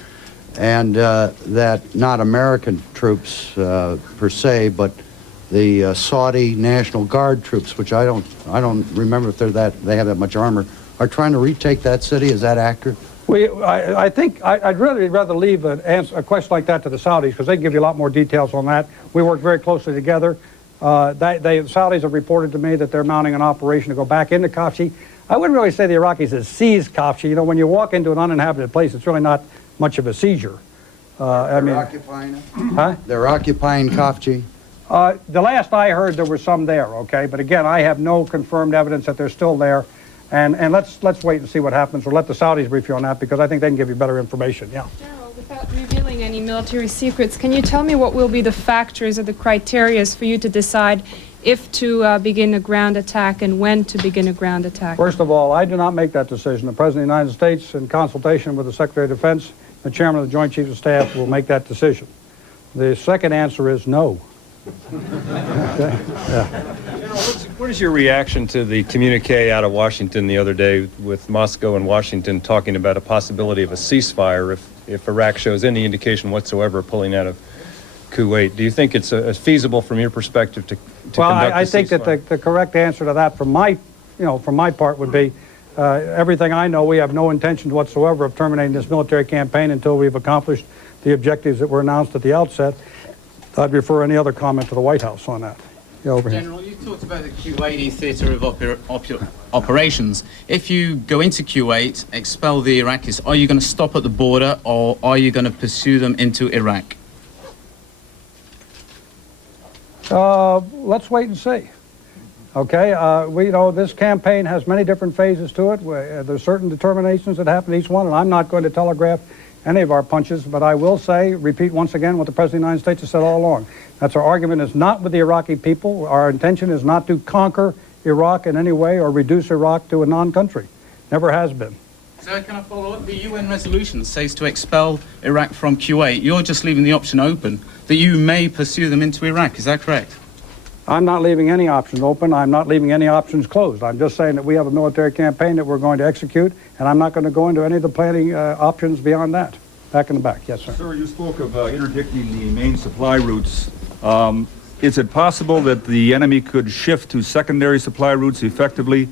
And that not American troops per se, but the Saudi National Guard troops, which I don't remember if they have that much armor, are trying to retake that city. Is that accurate? I think I'd really rather leave a question like that to the Saudis because they can give you a lot more details on that. We work very closely together. The Saudis have reported to me that they're mounting an operation to go back into Khafji. I wouldn't really say the Iraqis have seized Khafji. You know, when you walk into an uninhabited place, it's really not much of a seizure. They're occupying it? Huh? They're occupying Khafji? The last I heard, there were some there, okay? But again, I have no confirmed evidence that they're still there. And let's wait and see what happens, or let the Saudis brief you on that, because I think they can give you better information, yeah. General, without revealing any military secrets, can you tell me what will be the factors or the criteria for you to decide if to begin a ground attack and when to begin a ground attack? First of all, I do not make that decision. The President of the United States, in consultation with the Secretary of Defense, the Chairman of the Joint Chiefs of Staff, will make that decision. The second answer is no. Okay? Yeah. What is your reaction to the communique out of Washington the other day with Moscow and Washington talking about a possibility of a ceasefire if Iraq shows any indication whatsoever of pulling out of Kuwait? Do you think it's feasible from your perspective to conduct a ceasefire? I think that the correct answer to that from my part would be everything I know, we have no intentions whatsoever of terminating this military campaign until we've accomplished the objectives that were announced at the outset. I'd refer any other comment to the White House on that. Yeah, over here. General, you talked about the Kuwaiti theatre of operations. If you go into Kuwait, expel the Iraqis, are you going to stop at the border or are you going to pursue them into Iraq? Let's wait and see. Okay, this campaign has many different phases to it. There's certain determinations that happen to each one, and I'm not going to telegraph any of our punches, but I will repeat once again what the President of the United States has said all along. That's our argument is not with the Iraqi people. Our intention is not to conquer Iraq in any way or reduce Iraq to a non-country. Never has been. So can I follow up? The UN resolution says to expel Iraq from Kuwait. You're just leaving the option open that you may pursue them into Iraq. Is that correct? I'm not leaving any options open. I'm not leaving any options closed. I'm just saying that we have a military campaign that we're going to execute, and I'm not going to go into any of the planning options beyond that. Back in the back. Yes, sir. Sir, you spoke of interdicting the main supply routes. Is it possible that the enemy could shift to secondary supply routes effectively,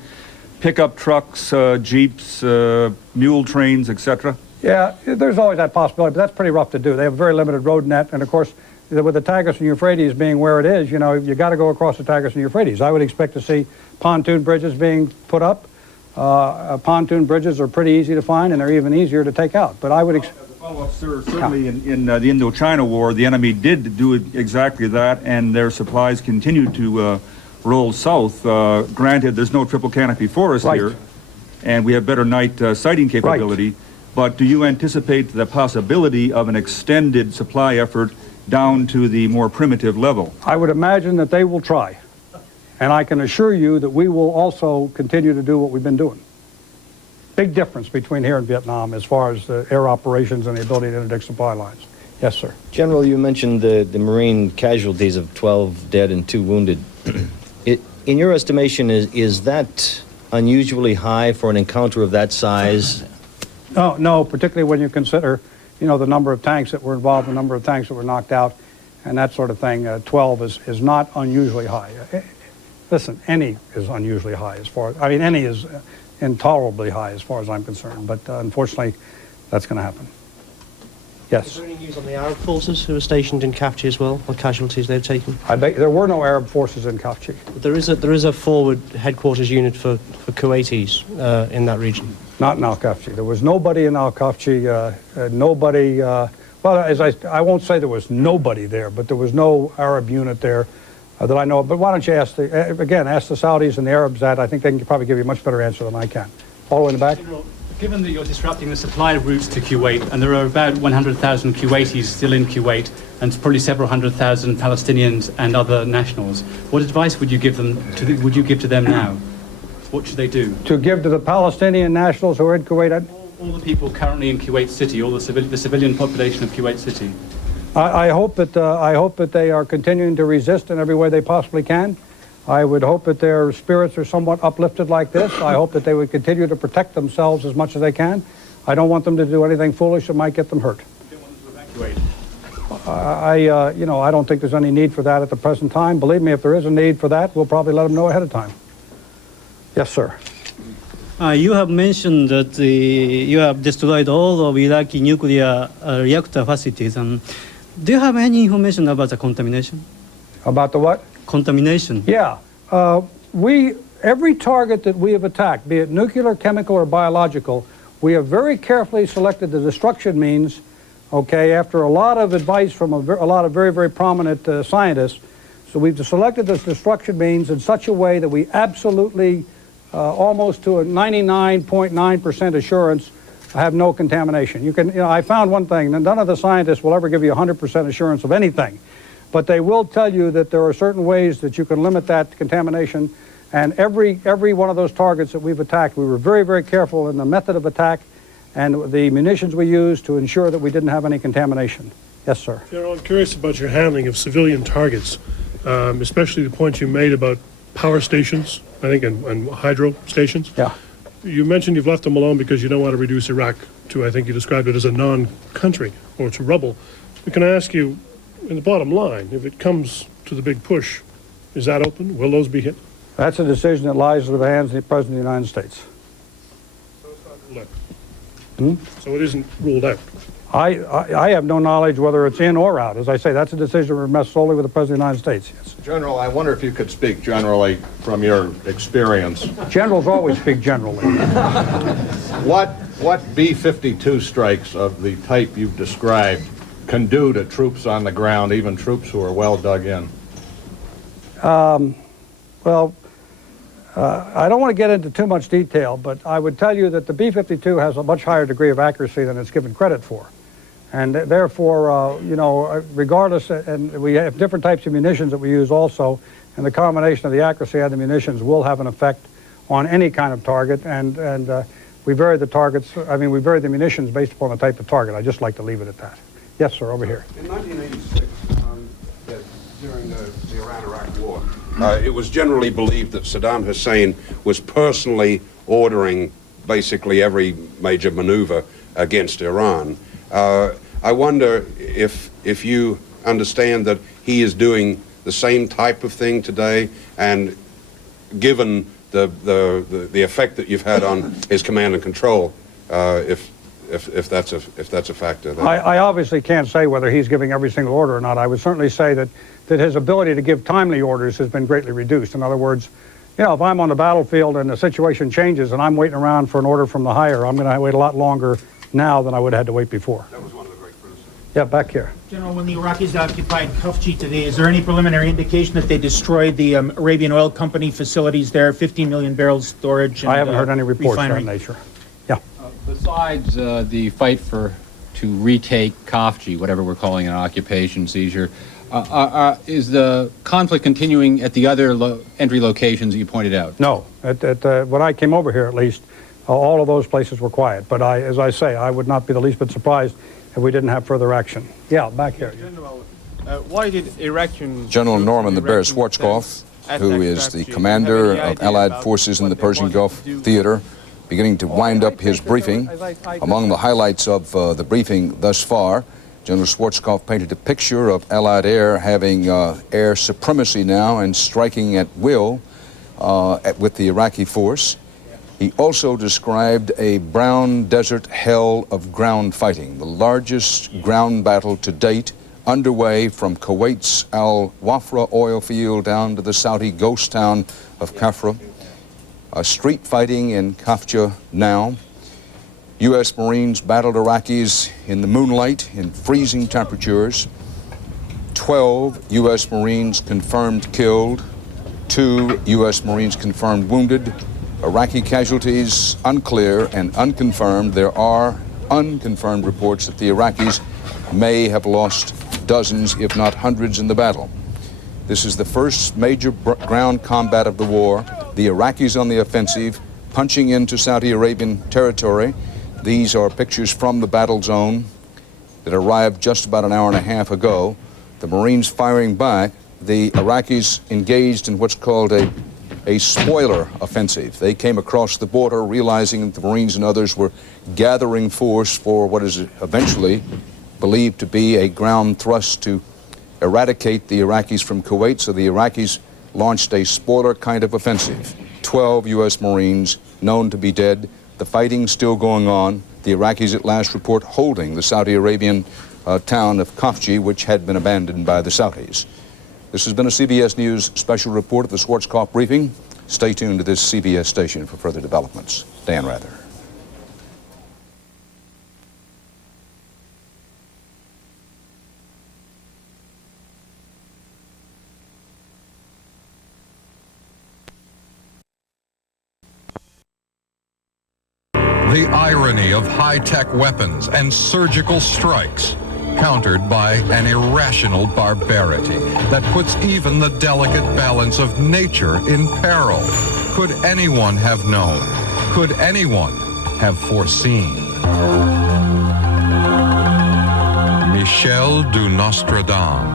pickup trucks, jeeps, mule trains, etc.? Yeah, there's always that possibility, but that's pretty rough to do. They have a very limited road net, and of course, with the Tigris and Euphrates being where it is, you got to go across the Tigris and Euphrates. I would expect to see pontoon bridges being put up. Pontoon bridges are pretty easy to find, and they're even easier to take out. But I would Well, sir, certainly in the Indochina War, the enemy did do exactly that, and their supplies continued to roll south. Granted, there's no triple canopy forest here, and we have better night sighting capability, but do you anticipate the possibility of an extended supply effort down to the more primitive level? I would imagine that they will try, and I can assure you that we will also continue to do what we've been doing. Big difference between here and Vietnam as far as the air operations and the ability to interdict supply lines. Yes, sir. General, you mentioned the Marine casualties of 12 dead and 2 wounded. In your estimation, is that unusually high for an encounter of that size? Oh, no, particularly when you consider, you know, the number of tanks that were involved, the number of tanks that were knocked out, and that sort of thing. 12 is not unusually high. Listen, any is unusually high as far as, I mean, any is intolerably high as far as I'm concerned, but unfortunately, that's going to happen. Yes. Is there any news on the Arab forces who are stationed in Kafchi as well, what casualties they've taken? There were no Arab forces in Kafchi. But there is a forward headquarters unit for Kuwaitis in that region. Not in Al-Kafchi. There was nobody in Al-Kafchi, well, as I won't say there was nobody there, but there was no Arab unit there that I know of. But why don't you ask the Saudis and the Arabs that. I think they can probably give you a much better answer than I can. All the way in the back? Given that you're disrupting the supply routes to Kuwait, and there are about 100,000 Kuwaitis still in Kuwait, and probably several 100,000 Palestinians and other nationals, what advice would you give them? Would you give to them now? What should they do? To give to the Palestinian nationals who are in Kuwait? All the people currently in Kuwait City, all the civilian population of Kuwait City. I hope that they are continuing to resist in every way they possibly can. I would hope that their spirits are somewhat uplifted like this. I hope that they would continue to protect themselves as much as they can. I don't want them to do anything foolish that might get them hurt. You don't want them to evacuate? You know, I don't think there's any need for that at the present time. Believe me, if there is a need for that, we'll probably let them know ahead of time. Yes, sir. You have mentioned that you have destroyed all of Iraqi nuclear reactor facilities. Do you have any information about the contamination? About the what? Contamination. Yeah. Every target that we have attacked, be it nuclear, chemical, or biological, we have very carefully selected the destruction means, okay, after a lot of advice from a lot of very, very prominent scientists. So we've selected this destruction means in such a way that we absolutely, almost to a 99.9% assurance, have no contamination. You know, I found one thing, and none of the scientists will ever give you 100% assurance of anything. But they will tell you that there are certain ways that you can limit that contamination. And every one of those targets that we've attacked, we were very, very careful in the method of attack and the munitions we used to ensure that we didn't have any contamination. Yes, sir. General, I'm curious about your handling of civilian targets, especially the point you made about power stations, I think, and hydro stations. Yeah. You mentioned you've left them alone because you don't want to reduce Iraq to, I think you described it as a non-country or to rubble. But can I ask you, in the bottom line, if it comes to the big push, is that open? Will those be hit? That's a decision that lies with the hands of the President of the United States. So it's not ruled out. So it isn't ruled out. I have no knowledge whether it's in or out. As I say, that's a decision that rests solely with the President of the United States. Yes. General, I wonder if you could speak generally from your experience. Generals always speak generally. What B-52 strikes of the type you've described can do to troops on the ground, even troops who are well dug in? Well, I don't want to get into too much detail, but I would tell you that the B-52 has a much higher degree of accuracy than it's given credit for. And therefore, you know, regardless, and we have different types of munitions that we use also, and the combination of the accuracy and the munitions will have an effect on any kind of target, and we vary the targets, we vary the munitions based upon the type of target. I just like to leave it at that. Yes, sir, over here. In 1986, during the Iran-Iraq War, it was generally believed that Saddam Hussein was personally ordering basically every major maneuver against Iran. I wonder if you understand that he is doing the same type of thing today, and given the effect that you've had on his command and control, if that's a factor. I obviously can't say whether he's giving every single order or not. I would certainly say that his ability to give timely orders has been greatly reduced. In other words, you know, if I'm on the battlefield and the situation changes and I'm waiting around for an order from the higher, I'm going to wait a lot longer now than I would have had to wait before. That was one of the great criticisms. Yeah, back here. General, when the Iraqis occupied Kafji today, is there any preliminary indication that they destroyed the Arabian Oil Company facilities there, 15 million barrels storage? And, I haven't heard any reports refinery? of that nature. Yeah. Besides the fight to retake Kafji, whatever we're calling an occupation seizure, is the conflict continuing at the other entry locations that you pointed out? No. When I came over here, at least, all of those places were quiet. But as I say, I would not be the least bit surprised if we didn't have further action. Yeah, back here. Why did Iraqi General Norman the Bear Schwarzkopf, who is the commander of Allied forces in the Persian Gulf theater, beginning to wind up his briefing. Among the highlights of the briefing thus far, General Schwarzkopf painted a picture of Allied air having air supremacy now and striking at will with the Iraqi force. He also described a brown desert hell of ground fighting, the largest ground battle to date, underway from Kuwait's Al Wafra oil field down to the Saudi ghost town of Kafra. Street fighting in Kafja now. U.S. Marines battled Iraqis in the moonlight in freezing temperatures. 12 U.S. Marines confirmed killed, 2 U.S. Marines confirmed wounded. Iraqi casualties unclear and unconfirmed. There are unconfirmed reports that the Iraqis may have lost dozens, if not hundreds, in the battle. This is the first major ground combat of the war. The Iraqis on the offensive, punching into Saudi Arabian territory. These are pictures from the battle zone that arrived just about an hour and a half ago. The Marines firing back. The Iraqis engaged in what's called a spoiler offensive. They came across the border realizing that the Marines and others were gathering force for what is eventually believed to be a ground thrust to eradicate the Iraqis from Kuwait. So the Iraqis launched a spoiler kind of offensive. 12 U.S. Marines known to be dead. The fighting still going on. The Iraqis at last report holding the Saudi Arabian town of Kafji, which had been abandoned by the Saudis. This has been a CBS News special report of the Schwarzkopf briefing. Stay tuned to this CBS station for further developments. Dan Rather. The irony of high-tech weapons and surgical strikes, countered by an irrational barbarity that puts even the delicate balance of nature in peril. Could anyone have known? Could anyone have foreseen? Michel du Nostradamus.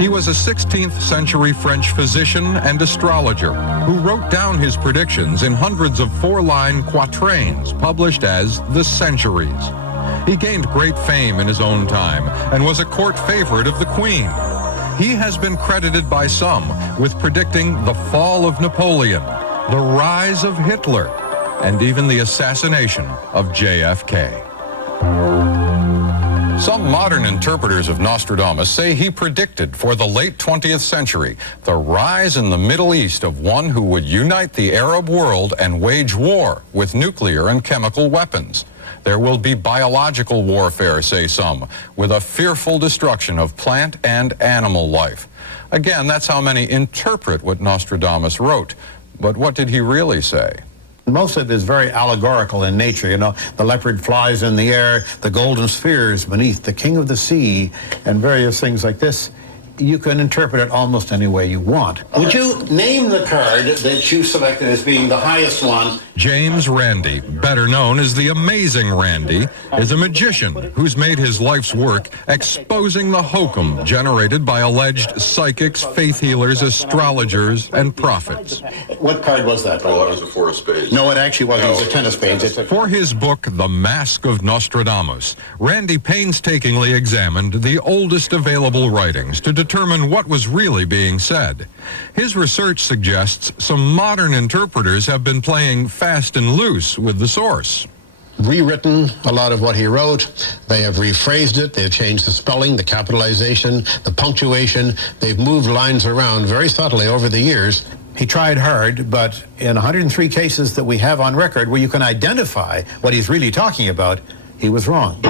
He was a 16th century French physician and astrologer who wrote down his predictions in hundreds of 4-line quatrains published as The Centuries. He gained great fame in his own time and was a court favorite of the Queen. He has been credited by some with predicting the fall of Napoleon, the rise of Hitler, and even the assassination of JFK. Some modern interpreters of Nostradamus say he predicted for the late 20th century the rise in the Middle East of one who would unite the Arab world and wage war with nuclear and chemical weapons. There will be biological warfare, say some, with a fearful destruction of plant and animal life. Again, that's how many interpret what Nostradamus wrote. But what did he really say? Most of it is very allegorical in nature, you know. The leopard flies in the air, the golden spheres beneath the king of the sea, and various things like this. You can interpret it almost any way you want. Would you name the card that you selected as being the highest one? James Randi, better known as the Amazing Randi, is a magician who's made his life's work exposing the hokum generated by alleged psychics, faith healers, astrologers, and prophets. What card was that? Well, that was a 4 of spades. No, it actually wasn't. It was a 10 of spades. For his book, The Mask of Nostradamus, Randi painstakingly examined the oldest available writings to determine what was really being said. His research suggests some modern interpreters have been playing fast and loose with the source. Rewritten a lot of what he wrote. They have rephrased it. They've changed the spelling, the capitalization, the punctuation. They've moved lines around very subtly over the years. He tried hard, but in 103 cases that we have on record where you can identify what he's really talking about, he was wrong.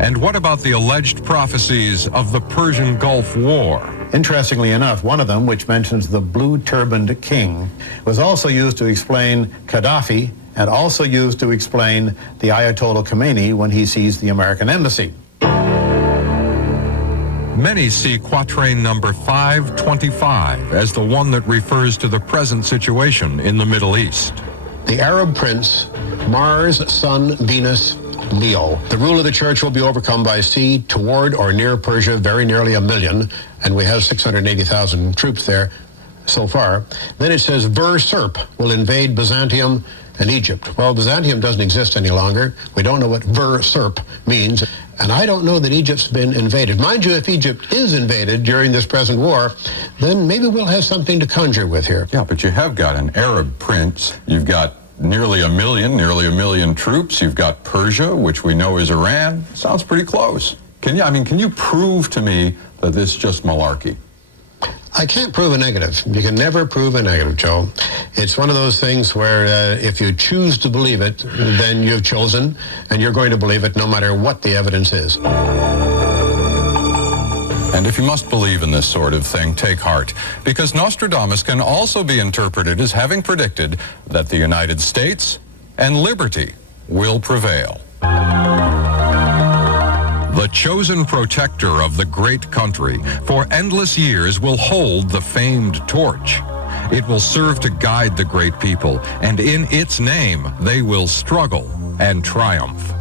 And what about the alleged prophecies of the Persian Gulf War? Interestingly enough, one of them, which mentions the blue-turbaned king, was also used to explain Gaddafi and also used to explain the Ayatollah Khomeini when he seized the American embassy. Many see quatrain number 525 as the one that refers to the present situation in the Middle East. The Arab prince, Mars, Sun, Venus, Leo. The rule of the church will be overcome by sea toward or near Persia, very nearly 1 million, and we have 680,000 troops there so far. Then it says Ver-Serp will invade Byzantium and Egypt. Well, Byzantium doesn't exist any longer. We don't know what Ver-Serp means, and I don't know that Egypt's been invaded. Mind you, if Egypt is invaded during this present war, then maybe we'll have something to conjure with here. Yeah, but you have got an Arab prince. You've got nearly a million troops. You've got Persia, which we know is Iran. Sounds pretty close. Can you prove to me that this is just malarkey? I can't prove a negative. You can never prove a negative, Joe. It's one of those things where if you choose to believe it, then you've chosen, and you're going to believe it no matter what the evidence is. And if you must believe in this sort of thing, take heart, because Nostradamus can also be interpreted as having predicted that the United States and liberty will prevail. The chosen protector of the great country for endless years will hold the famed torch. It will serve to guide the great people, and in its name they will struggle and triumph.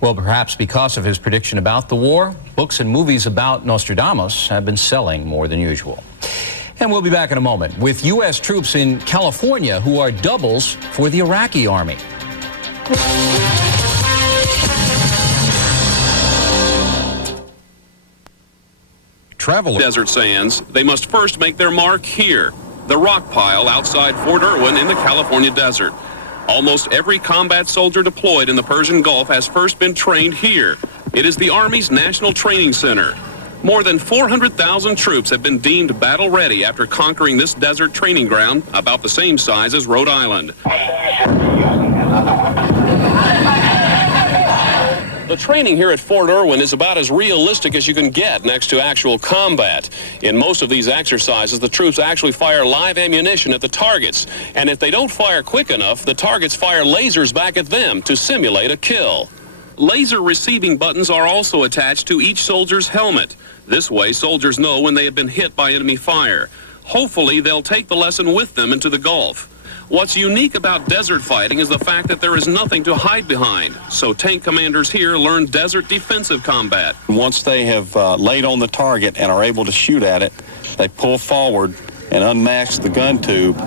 Well, perhaps because of his prediction about the war, books and movies about Nostradamus have been selling more than usual. And we'll be back in a moment with U.S. troops in California who are doubles for the Iraqi army. Travel desert sands, they must first make their mark here, the rock pile outside Fort Irwin in the California desert. Almost every combat soldier deployed in the Persian Gulf has first been trained here. It is the Army's National Training Center. More than 400,000 troops have been deemed battle-ready after conquering this desert training ground, about the same size as Rhode Island. The training here at Fort Irwin is about as realistic as you can get next to actual combat. In most of these exercises, the troops actually fire live ammunition at the targets. And if they don't fire quick enough, the targets fire lasers back at them to simulate a kill. Laser receiving buttons are also attached to each soldier's helmet. This way, soldiers know when they have been hit by enemy fire. Hopefully, they'll take the lesson with them into the Gulf. What's unique about desert fighting is the fact that there is nothing to hide behind. So tank commanders here learn desert defensive combat. Once they have laid on the target and are able to shoot at it, they pull forward and unmask the gun tube,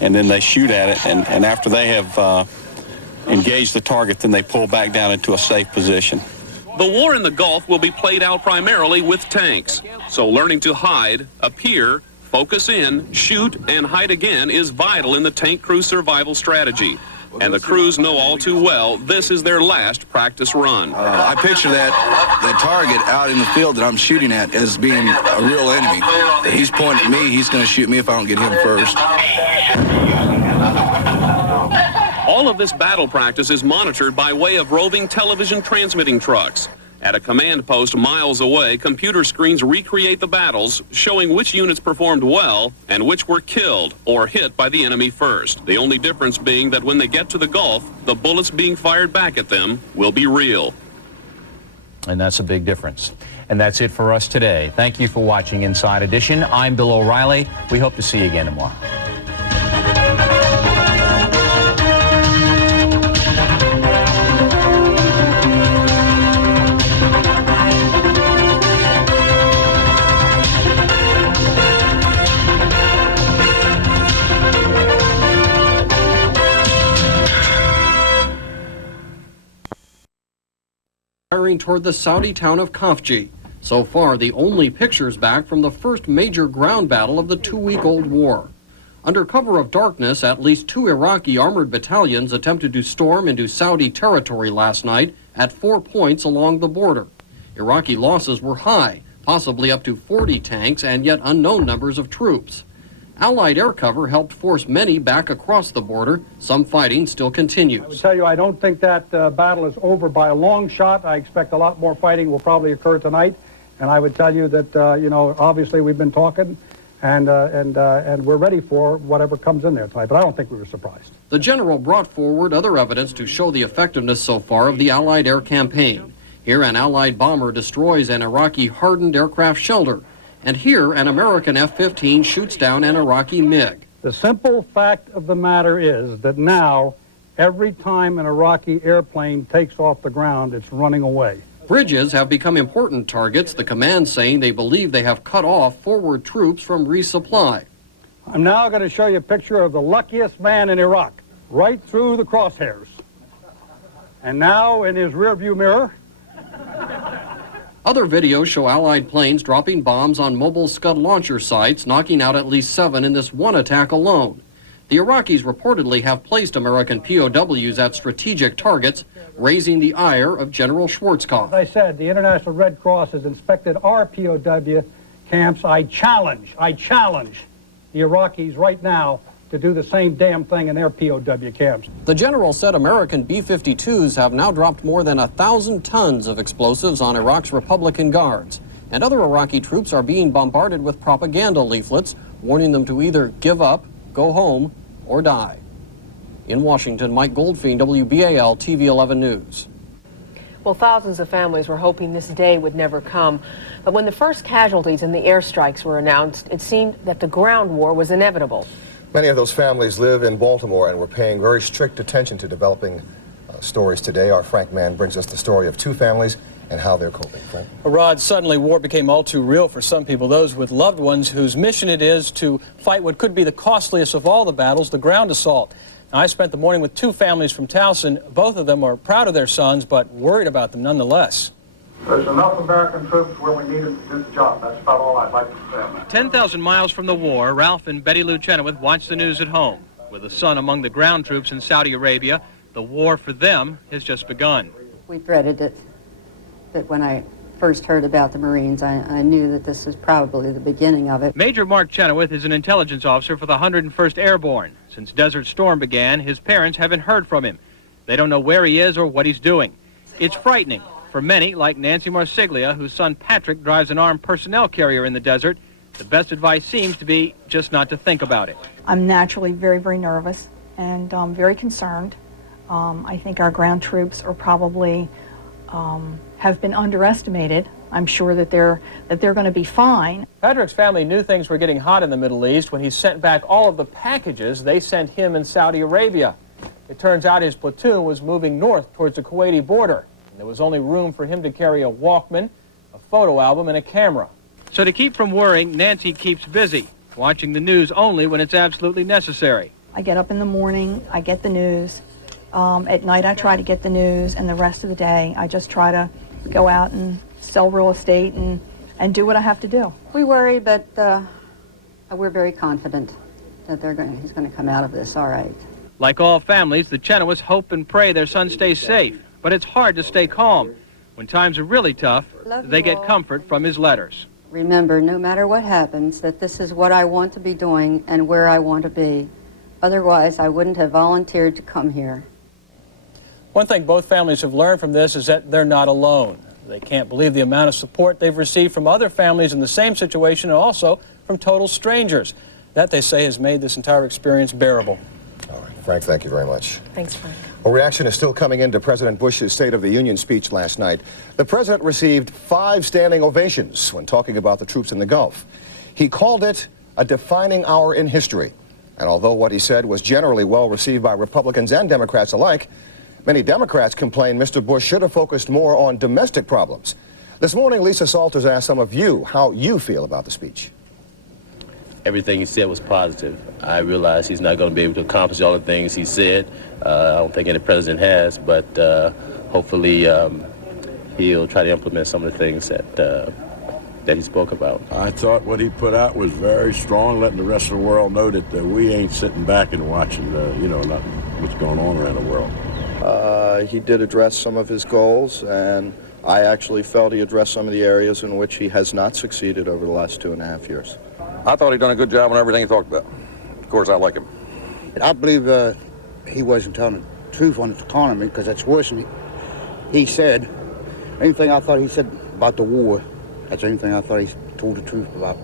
and then they shoot at it. And after they have engaged the target, then they pull back down into a safe position. The war in the Gulf will be played out primarily with tanks. So learning to hide, appear, focus in, shoot, and hide again is vital in the tank crew survival strategy. And the crews know all too well this is their last practice run. I picture that target out in the field that I'm shooting at as being a real enemy. He's pointing at me, he's going to shoot me if I don't get him first. All of this battle practice is monitored by way of roving television transmitting trucks. At a command post miles away, computer screens recreate the battles, showing which units performed well and which were killed or hit by the enemy first. The only difference being that when they get to the Gulf, the bullets being fired back at them will be real. And that's a big difference. And that's it for us today. Thank you for watching Inside Edition. I'm Bill O'Reilly. We hope to see you again tomorrow. Toward the Saudi town of Khafji. So far, the only pictures back from the first major ground battle of the two-week-old war. Under cover of darkness, at least 2 Iraqi armored battalions attempted to storm into Saudi territory last night at 4 points along the border. Iraqi losses were high, possibly up to 40 tanks and yet unknown numbers of troops. Allied air cover helped force many back across the border. Some fighting still continues. I would tell you, I don't think that battle is over by a long shot. I expect a lot more fighting will probably occur tonight. And I would tell you that, you know, obviously we've been talking and we're ready for whatever comes in there tonight. But I don't think we were surprised. The general brought forward other evidence to show the effectiveness so far of the Allied air campaign. Here, an Allied bomber destroys an Iraqi hardened aircraft shelter. And here, an American F-15 shoots down an Iraqi MiG. The simple fact of the matter is that now, every time an Iraqi airplane takes off the ground, it's running away. Bridges have become important targets, the command saying they believe they have cut off forward troops from resupply. I'm now going to show you a picture of the luckiest man in Iraq, right through the crosshairs. And now, in his rearview mirror, other videos show Allied planes dropping bombs on mobile Scud launcher sites, knocking out at least 7 in this one attack alone. The Iraqis reportedly have placed American POWs at strategic targets, raising the ire of General Schwarzkopf. as I said, the International Red Cross has inspected our POW camps. I challenge the Iraqis right now to do the same damn thing in their POW camps. The general said American B-52s have now dropped more than 1,000 tons of explosives on Iraq's Republican Guards. And other Iraqi troops are being bombarded with propaganda leaflets, warning them to either give up, go home, or die. In Washington, Mike Goldfein, WBAL TV 11 News. Well, thousands of families were hoping this day would never come. But when the first casualties in the airstrikes were announced, it seemed that the ground war was inevitable. Many of those families live in Baltimore, and we're paying very strict attention to developing stories today. Our Frank Mann brings us the story of 2 families and how they're coping. Frank? Rod, suddenly war became all too real for some people, those with loved ones whose mission it is to fight what could be the costliest of all the battles, the ground assault. Now, I spent the morning with 2 families from Towson. Both of them are proud of their sons, but worried about them nonetheless. There's enough American troops where we need them to do the job. That's about all I'd like to say on that. 10,000 miles from the war, Ralph and Betty Lou Chenoweth watch the news at home. With a son among the ground troops in Saudi Arabia, the war for them has just begun. We dreaded it, but when I first heard about the Marines, I knew that this was probably the beginning of it. Major Mark Chenoweth is an intelligence officer for the 101st Airborne. Since Desert Storm began, his parents haven't heard from him. They don't know where he is or what he's doing. It's frightening for many, like Nancy Marsiglia, whose son Patrick drives an armed personnel carrier in the desert. The best advice seems to be just not to think about it. I'm naturally very, very nervous and very concerned. I think our ground troops are probably have been underestimated. I'm sure that they're going to be fine. Patrick's family knew things were getting hot in the Middle East when he sent back all of the packages they sent him in Saudi Arabia. It turns out his platoon was moving north towards the Kuwaiti border. And there was only room for him to carry a Walkman, a photo album, and a camera. So to keep from worrying, Nancy keeps busy, watching the news only when it's absolutely necessary. I get up in the morning, I get the news. At night I try to get the news, and the rest of the day I just try to go out and sell real estate and do what I have to do. We worry, but we're very confident that he's going to come out of this all right. Like all families, the Chenoweths hope and pray their son stays safe. But it's hard to stay calm. When times are really tough, they get comfort from his letters. Remember, no matter what happens, that this is what I want to be doing and where I want to be. Otherwise, I wouldn't have volunteered to come here. One thing both families have learned from this is that they're not alone. They can't believe the amount of support they've received from other families in the same situation and also from total strangers. That, they say, has made this entire experience bearable. All right, Frank, thank you very much. Thanks, Frank. A reaction is still coming into President Bush's State of the Union speech last night. The president received 5 standing ovations when talking about the troops in the Gulf. He called it a defining hour in history. And although what he said was generally well received by Republicans and Democrats alike, many Democrats complain Mr. Bush should have focused more on domestic problems. This morning, Lisa Salters asked some of you how you feel about the speech. Everything he said was positive. I realize he's not going to be able to accomplish all the things he said. I don't think any president has, but hopefully he'll try to implement some of the things that he spoke about. I thought what he put out was very strong, letting the rest of the world know that we ain't sitting back and watching, what's going on around the world. He did address some of his goals, and I actually felt he addressed some of the areas in which he has not succeeded over the last 2.5 years. I thought he'd done a good job on everything he talked about. Of course, I like him. I believe he wasn't telling the truth on the economy, because that's worse than he said. Anything I thought he said about the war, that's the only thing I thought he told the truth about.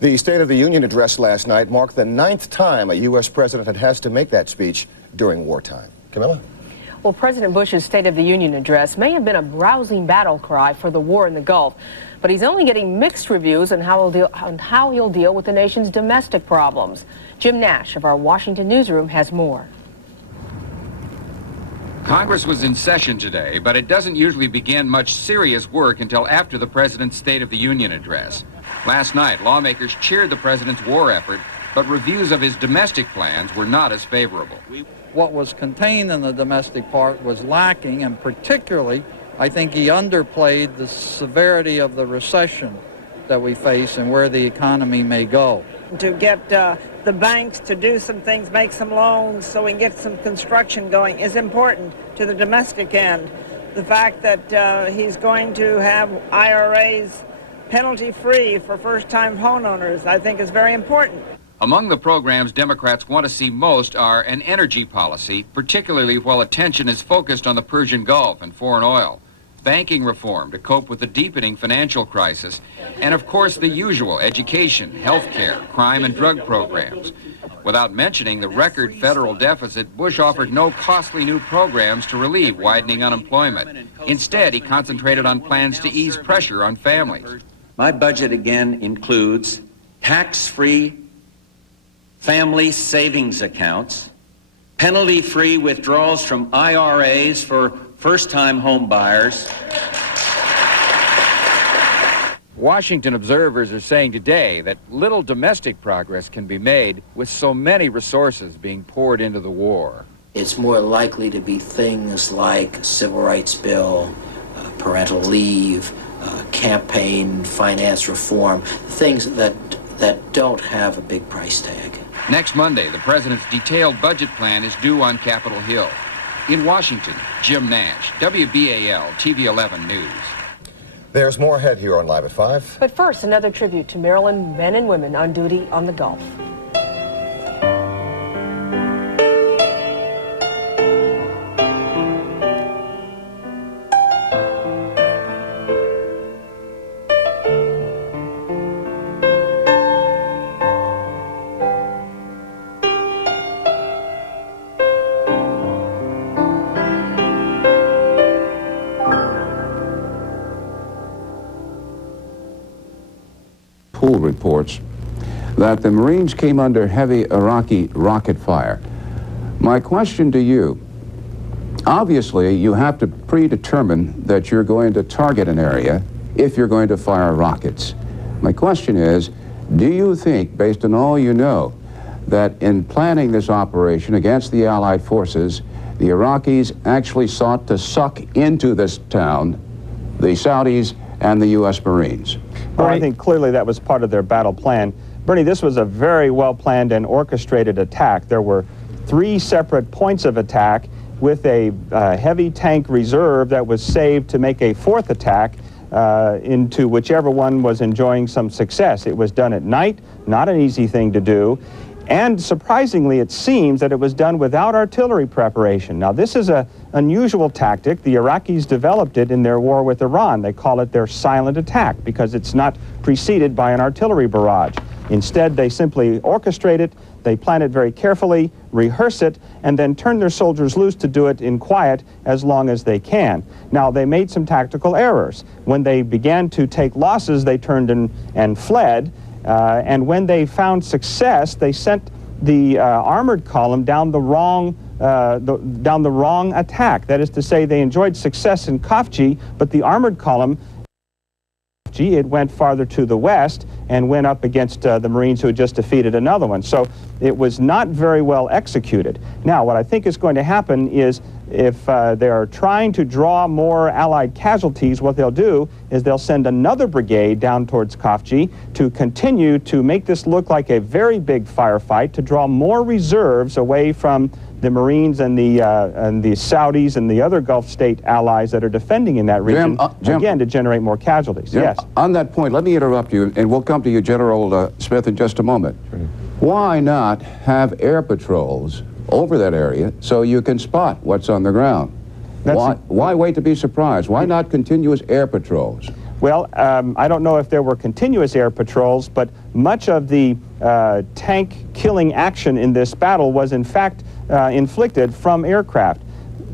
The State of the Union address last night marked the 9th time a U.S. president has to make that speech during wartime. Camilla? Well, President Bush's State of the Union address may have been a rousing battle cry for the war in the Gulf, but he's only getting mixed reviews on how he'll deal with the nation's domestic problems. Jim Nash of our Washington newsroom has more. Congress was in session today, but it doesn't usually begin much serious work until after the president's State of the Union address. Last night, lawmakers cheered the president's war effort, but reviews of his domestic plans were not as favorable. What was contained in the domestic part was lacking, and particularly, I think he underplayed the severity of the recession that we face and where the economy may go. To get the banks to do some things, make some loans so we can get some construction going is important to the domestic end. The fact that he's going to have IRAs penalty-free for first-time homeowners, I think is very important. Among the programs Democrats want to see most are an energy policy, particularly while attention is focused on the Persian Gulf and foreign oil, banking reform to cope with the deepening financial crisis, and of course the usual education, health care, crime and drug programs. Without mentioning the record federal deficit, Bush offered no costly new programs to relieve widening unemployment. Instead, he concentrated on plans to ease pressure on families. My budget again includes tax-free family savings accounts, penalty-free withdrawals from IRAs for first-time home buyers. Washington observers are saying today that little domestic progress can be made with so many resources being poured into the war. It's more likely to be things like a civil rights bill, parental leave, campaign finance reform, things that don't have a big price tag. Next Monday, the president's detailed budget plan is due on Capitol Hill. In Washington, Jim Nash, WBAL TV 11 News. There's more ahead here on Live at 5. But first, another tribute to Maryland men and women on duty on the Gulf. Pool reports that the Marines came under heavy Iraqi rocket fire. My question to you, obviously you have to predetermine that you're going to target an area if you're going to fire rockets. My question is, do you think, based on all you know, that in planning this operation against the Allied forces, the Iraqis actually sought to suck into this town the Saudis and the U.S. Marines? I think clearly that was part of their battle plan. Bernie, this was a very well-planned and orchestrated attack. There were 3 separate points of attack with a heavy tank reserve that was saved to make a 4th attack into whichever one was enjoying some success. It was done at night, not an easy thing to do. And surprisingly, it seems that it was done without artillery preparation. Now, this is an unusual tactic. The Iraqis developed it in their war with Iran. They call it their silent attack because it's not preceded by an artillery barrage. Instead, they simply orchestrate it, they plan it very carefully, rehearse it, and then turn their soldiers loose to do it in quiet as long as they can. Now, they made some tactical errors. When they began to take losses, they turned and fled. And when they found success, they sent the armored column down the wrong attack. That is to say, they enjoyed success in Khafji, but the armored column, it went farther to the west and went up against the Marines who had just defeated another one. So it was not very well executed. Now, what I think is going to happen is if they are trying to draw more Allied casualties, what they'll do is they'll send another brigade down towards Khafji to continue to make this look like a very big firefight, to draw more reserves away from the Marines and the Saudis and the other Gulf state allies that are defending in that region, Jim, again, to generate more casualties. Jim, Yes. On that point, let me interrupt you, and we'll come to you, General Smith, in just a moment. Why not have air patrols over that area so you can spot what's on the ground? Why wait to be surprised? Why not continuous air patrols? Well, I don't know if there were continuous air patrols, but much of the tank-killing action in this battle was, in fact, inflicted from aircraft.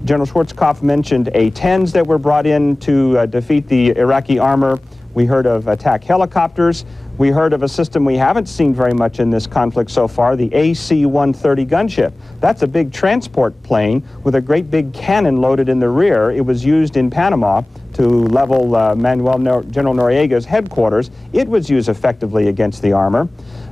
General Schwarzkopf mentioned A-10s that were brought in to defeat the Iraqi armor. We heard of attack helicopters. We heard of a system we haven't seen very much in this conflict so far, the AC-130 gunship. That's a big transport plane with a great big cannon loaded in the rear. It was used in Panama to level General Noriega's headquarters. It was used effectively against the armor.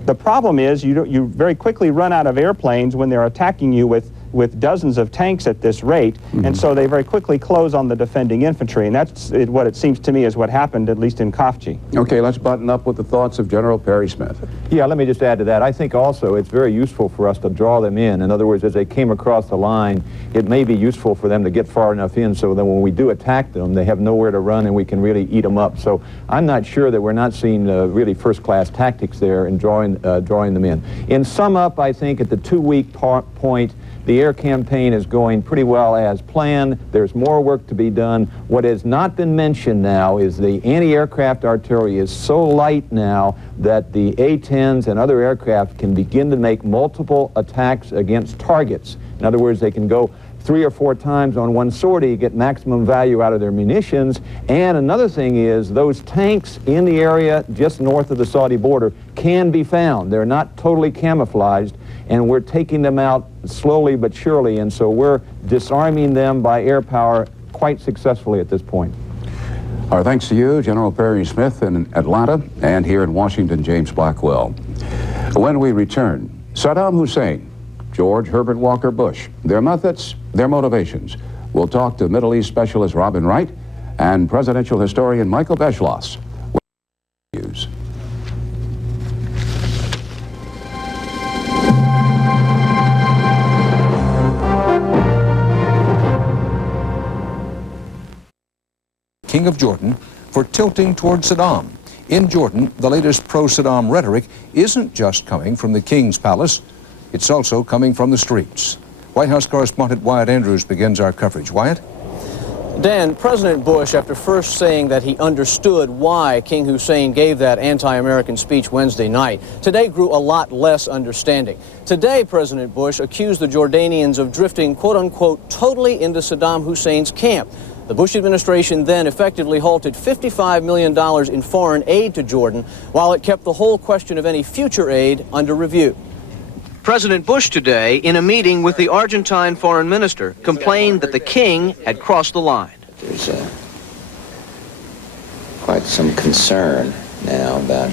The problem is you very quickly run out of airplanes when they're attacking you with dozens of tanks at this rate, and so they very quickly close on the defending infantry, and that's what it seems to me is what happened, at least in Khafji. Okay, let's button up with the thoughts of General Perry Smith. Yeah, let me just add to that. I think also it's very useful for us to draw them in. In other words, as they came across the line, it may be useful for them to get far enough in so that when we do attack them, they have nowhere to run and we can really eat them up. So I'm not sure that we're not seeing really first-class tactics there and drawing them in. In sum up, I think at the 2-week point, the air campaign is going pretty well as planned. There's more work to be done. What has not been mentioned now is the anti-aircraft artillery is so light now that the A-10s and other aircraft can begin to make multiple attacks against targets. In other words, they can go 3 or 4 times on one sortie, get maximum value out of their munitions. And another thing is those tanks in the area just north of the Saudi border can be found. They're not totally camouflaged, and we're taking them out slowly but surely, and so we're disarming them by air power quite successfully at this point. Our thanks to you, General Perry Smith in Atlanta, and here in Washington, James Blackwell. When we return, Saddam Hussein, George Herbert Walker Bush, their methods, their motivations. We'll talk to Middle East specialist Robin Wright and presidential historian Michael Beschloss. King of Jordan, for tilting toward Saddam. In Jordan, the latest pro-Saddam rhetoric isn't just coming from the king's palace, it's also coming from the streets. White House correspondent Wyatt Andrews begins our coverage. Wyatt? Dan, President Bush, after first saying that he understood why King Hussein gave that anti-American speech Wednesday night, today grew a lot less understanding. Today, President Bush accused the Jordanians of drifting, quote-unquote, totally into Saddam Hussein's camp. The Bush administration then effectively halted $55 million in foreign aid to Jordan, while it kept the whole question of any future aid under review. President Bush today, in a meeting with the Argentine foreign minister, complained that the king had crossed the line. There's quite some concern now about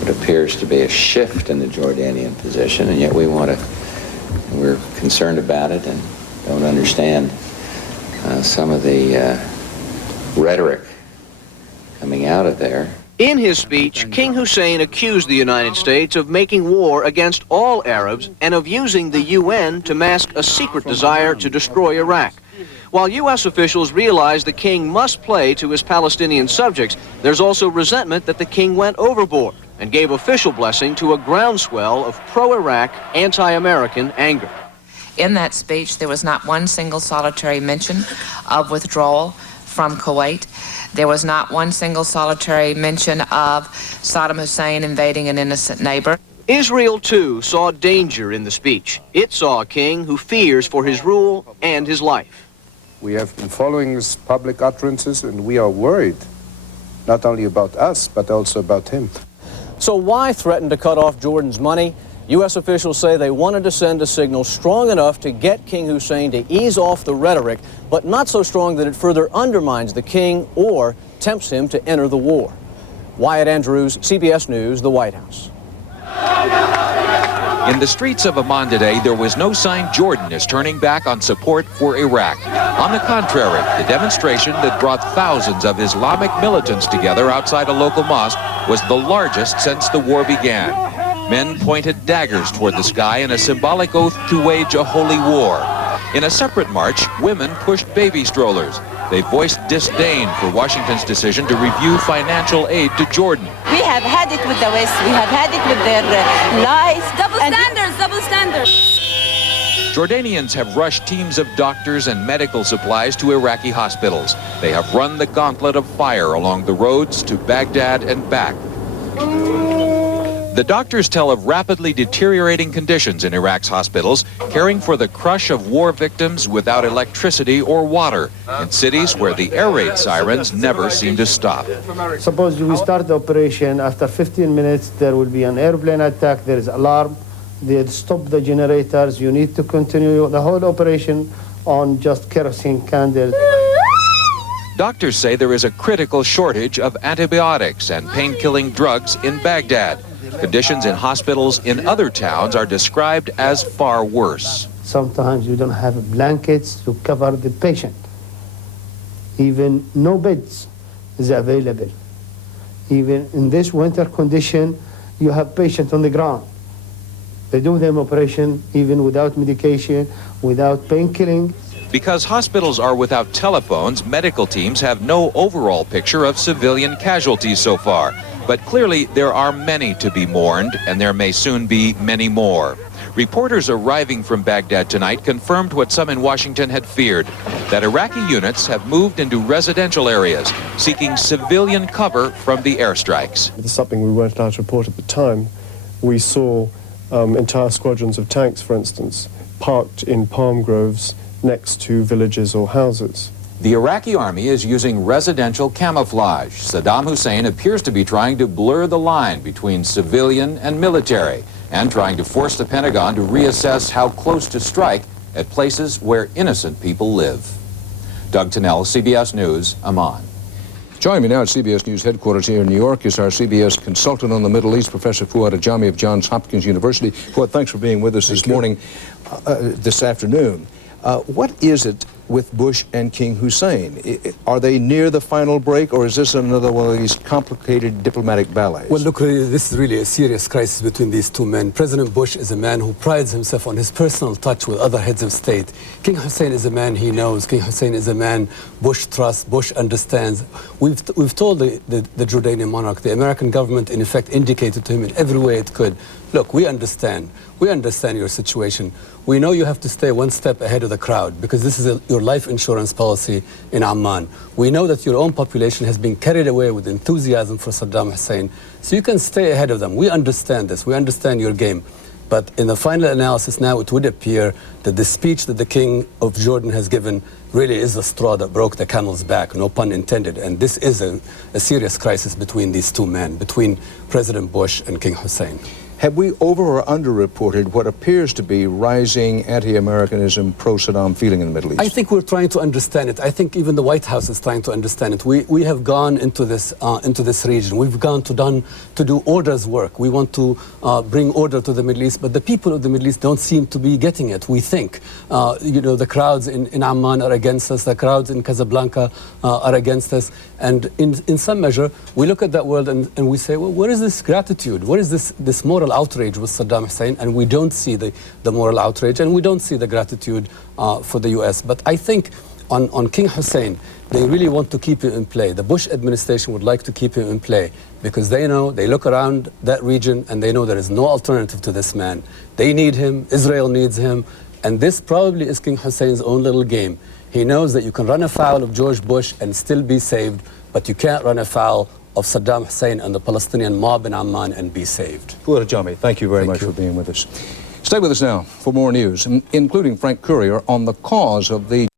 what appears to be a shift in the Jordanian position, and yet we're concerned about it and don't understand some of the rhetoric coming out of there. In his speech, King Hussein accused the United States of making war against all Arabs and of using the UN to mask a secret desire to destroy Iraq. While U.S. officials realize the king must play to his Palestinian subjects, there's also resentment that the king went overboard and gave official blessing to a groundswell of pro-Iraq, anti-American anger. In that speech, there was not one single solitary mention of withdrawal from Kuwait. There was not one single solitary mention of Saddam Hussein invading an innocent neighbor. Israel, too, saw danger in the speech. It saw a king who fears for his rule and his life. We have been following his public utterances, and we are worried, not only about us, but also about him. So why threaten to cut off Jordan's money? U.S. officials say they wanted to send a signal strong enough to get King Hussein to ease off the rhetoric, but not so strong that it further undermines the king or tempts him to enter the war. Wyatt Andrews, CBS News, the White House. In the streets of Amman today, there was no sign Jordan is turning back on support for Iraq. On the contrary, the demonstration that brought thousands of Islamic militants together outside a local mosque was the largest since the war began. Men pointed daggers toward the sky in a symbolic oath to wage a holy war. In a separate march, women pushed baby strollers. They voiced disdain for Washington's decision to review financial aid to Jordan. We have had it with the West. We have had it with their lies. Double standards, double standards. Jordanians have rushed teams of doctors and medical supplies to Iraqi hospitals. They have run the gauntlet of fire along the roads to Baghdad and back. The doctors tell of rapidly deteriorating conditions in Iraq's hospitals, caring for the crush of war victims without electricity or water in cities where the air raid sirens never seem to stop. Suppose we start the operation, after 15 minutes there will be an airplane attack, there is alarm, they stop the generators, you need to continue the whole operation on just kerosene candles. Doctors say there is a critical shortage of antibiotics and pain-killing drugs in Baghdad. Conditions in hospitals in other towns are described as far worse. Sometimes you don't have blankets to cover the patient. Even no beds is available. Even in this winter condition, you have patients on the ground. They do them operation even without medication, without painkilling. Because hospitals are without telephones, medical teams have no overall picture of civilian casualties so far. But clearly, there are many to be mourned, and there may soon be many more. Reporters arriving from Baghdad tonight confirmed what some in Washington had feared, that Iraqi units have moved into residential areas, seeking civilian cover from the airstrikes. This is something we weren't allowed to report at the time. We saw entire squadrons of tanks, for instance, parked in palm groves next to villages or houses. The Iraqi army is using residential camouflage. Saddam Hussein appears to be trying to blur the line between civilian and military and trying to force the Pentagon to reassess how close to strike at places where innocent people live. Doug Tennell, CBS News, Amman. Joining me now at CBS News headquarters here in New York is our CBS consultant on the Middle East, Professor Fuad Ajami of Johns Hopkins University. Fuad, thanks for being with us this afternoon. What is it with Bush and King Hussein? Are they near the final break, or is this another one of these complicated diplomatic ballets? Well, look, this is really a serious crisis between these two men. President Bush is a man who prides himself on his personal touch with other heads of state. King Hussein is a man he knows. King Hussein is a man Bush trusts, Bush understands. We've told the Jordanian monarch, the American government in effect indicated to him in every way it could, look, we understand your situation. We know you have to stay one step ahead of the crowd because this is your life insurance policy in Amman. We know that your own population has been carried away with enthusiasm for Saddam Hussein, so you can stay ahead of them. We understand this. We understand your game. But in the final analysis now, it would appear that the speech that the King of Jordan has given really is the straw that broke the camel's back, no pun intended. And this is a serious crisis between these two men, between President Bush and King Hussein. Have we over or underreported what appears to be rising anti-Americanism, pro-Saddam feeling in the Middle East? I think we're trying to understand it. I think even the White House is trying to understand it. We have gone into this region. We've gone to do orders work. We want to bring order to the Middle East, but the people of the Middle East don't seem to be getting it. We think, the crowds in Amman are against us. The crowds in Casablanca are against us. And in some measure, we look at that world and we say, well, where is this gratitude? Where is this moral outrage with Saddam Hussein? And we don't see the moral outrage, and we don't see the gratitude for the U.S. But I think on King Hussein, they really want to keep him in play. The Bush administration would like to keep him in play because they know, they look around that region and they know there is no alternative to this man. They need him, Israel needs him, and this probably is King Hussein's own little game. He knows that you can run afoul of George Bush and still be saved, but you can't run afoul of Saddam Hussein and the Palestinian mob in Amman and be saved. Fuad Ajami, thank you very much for being with us. Stay with us now for more news, including Frank Courier on the cause of the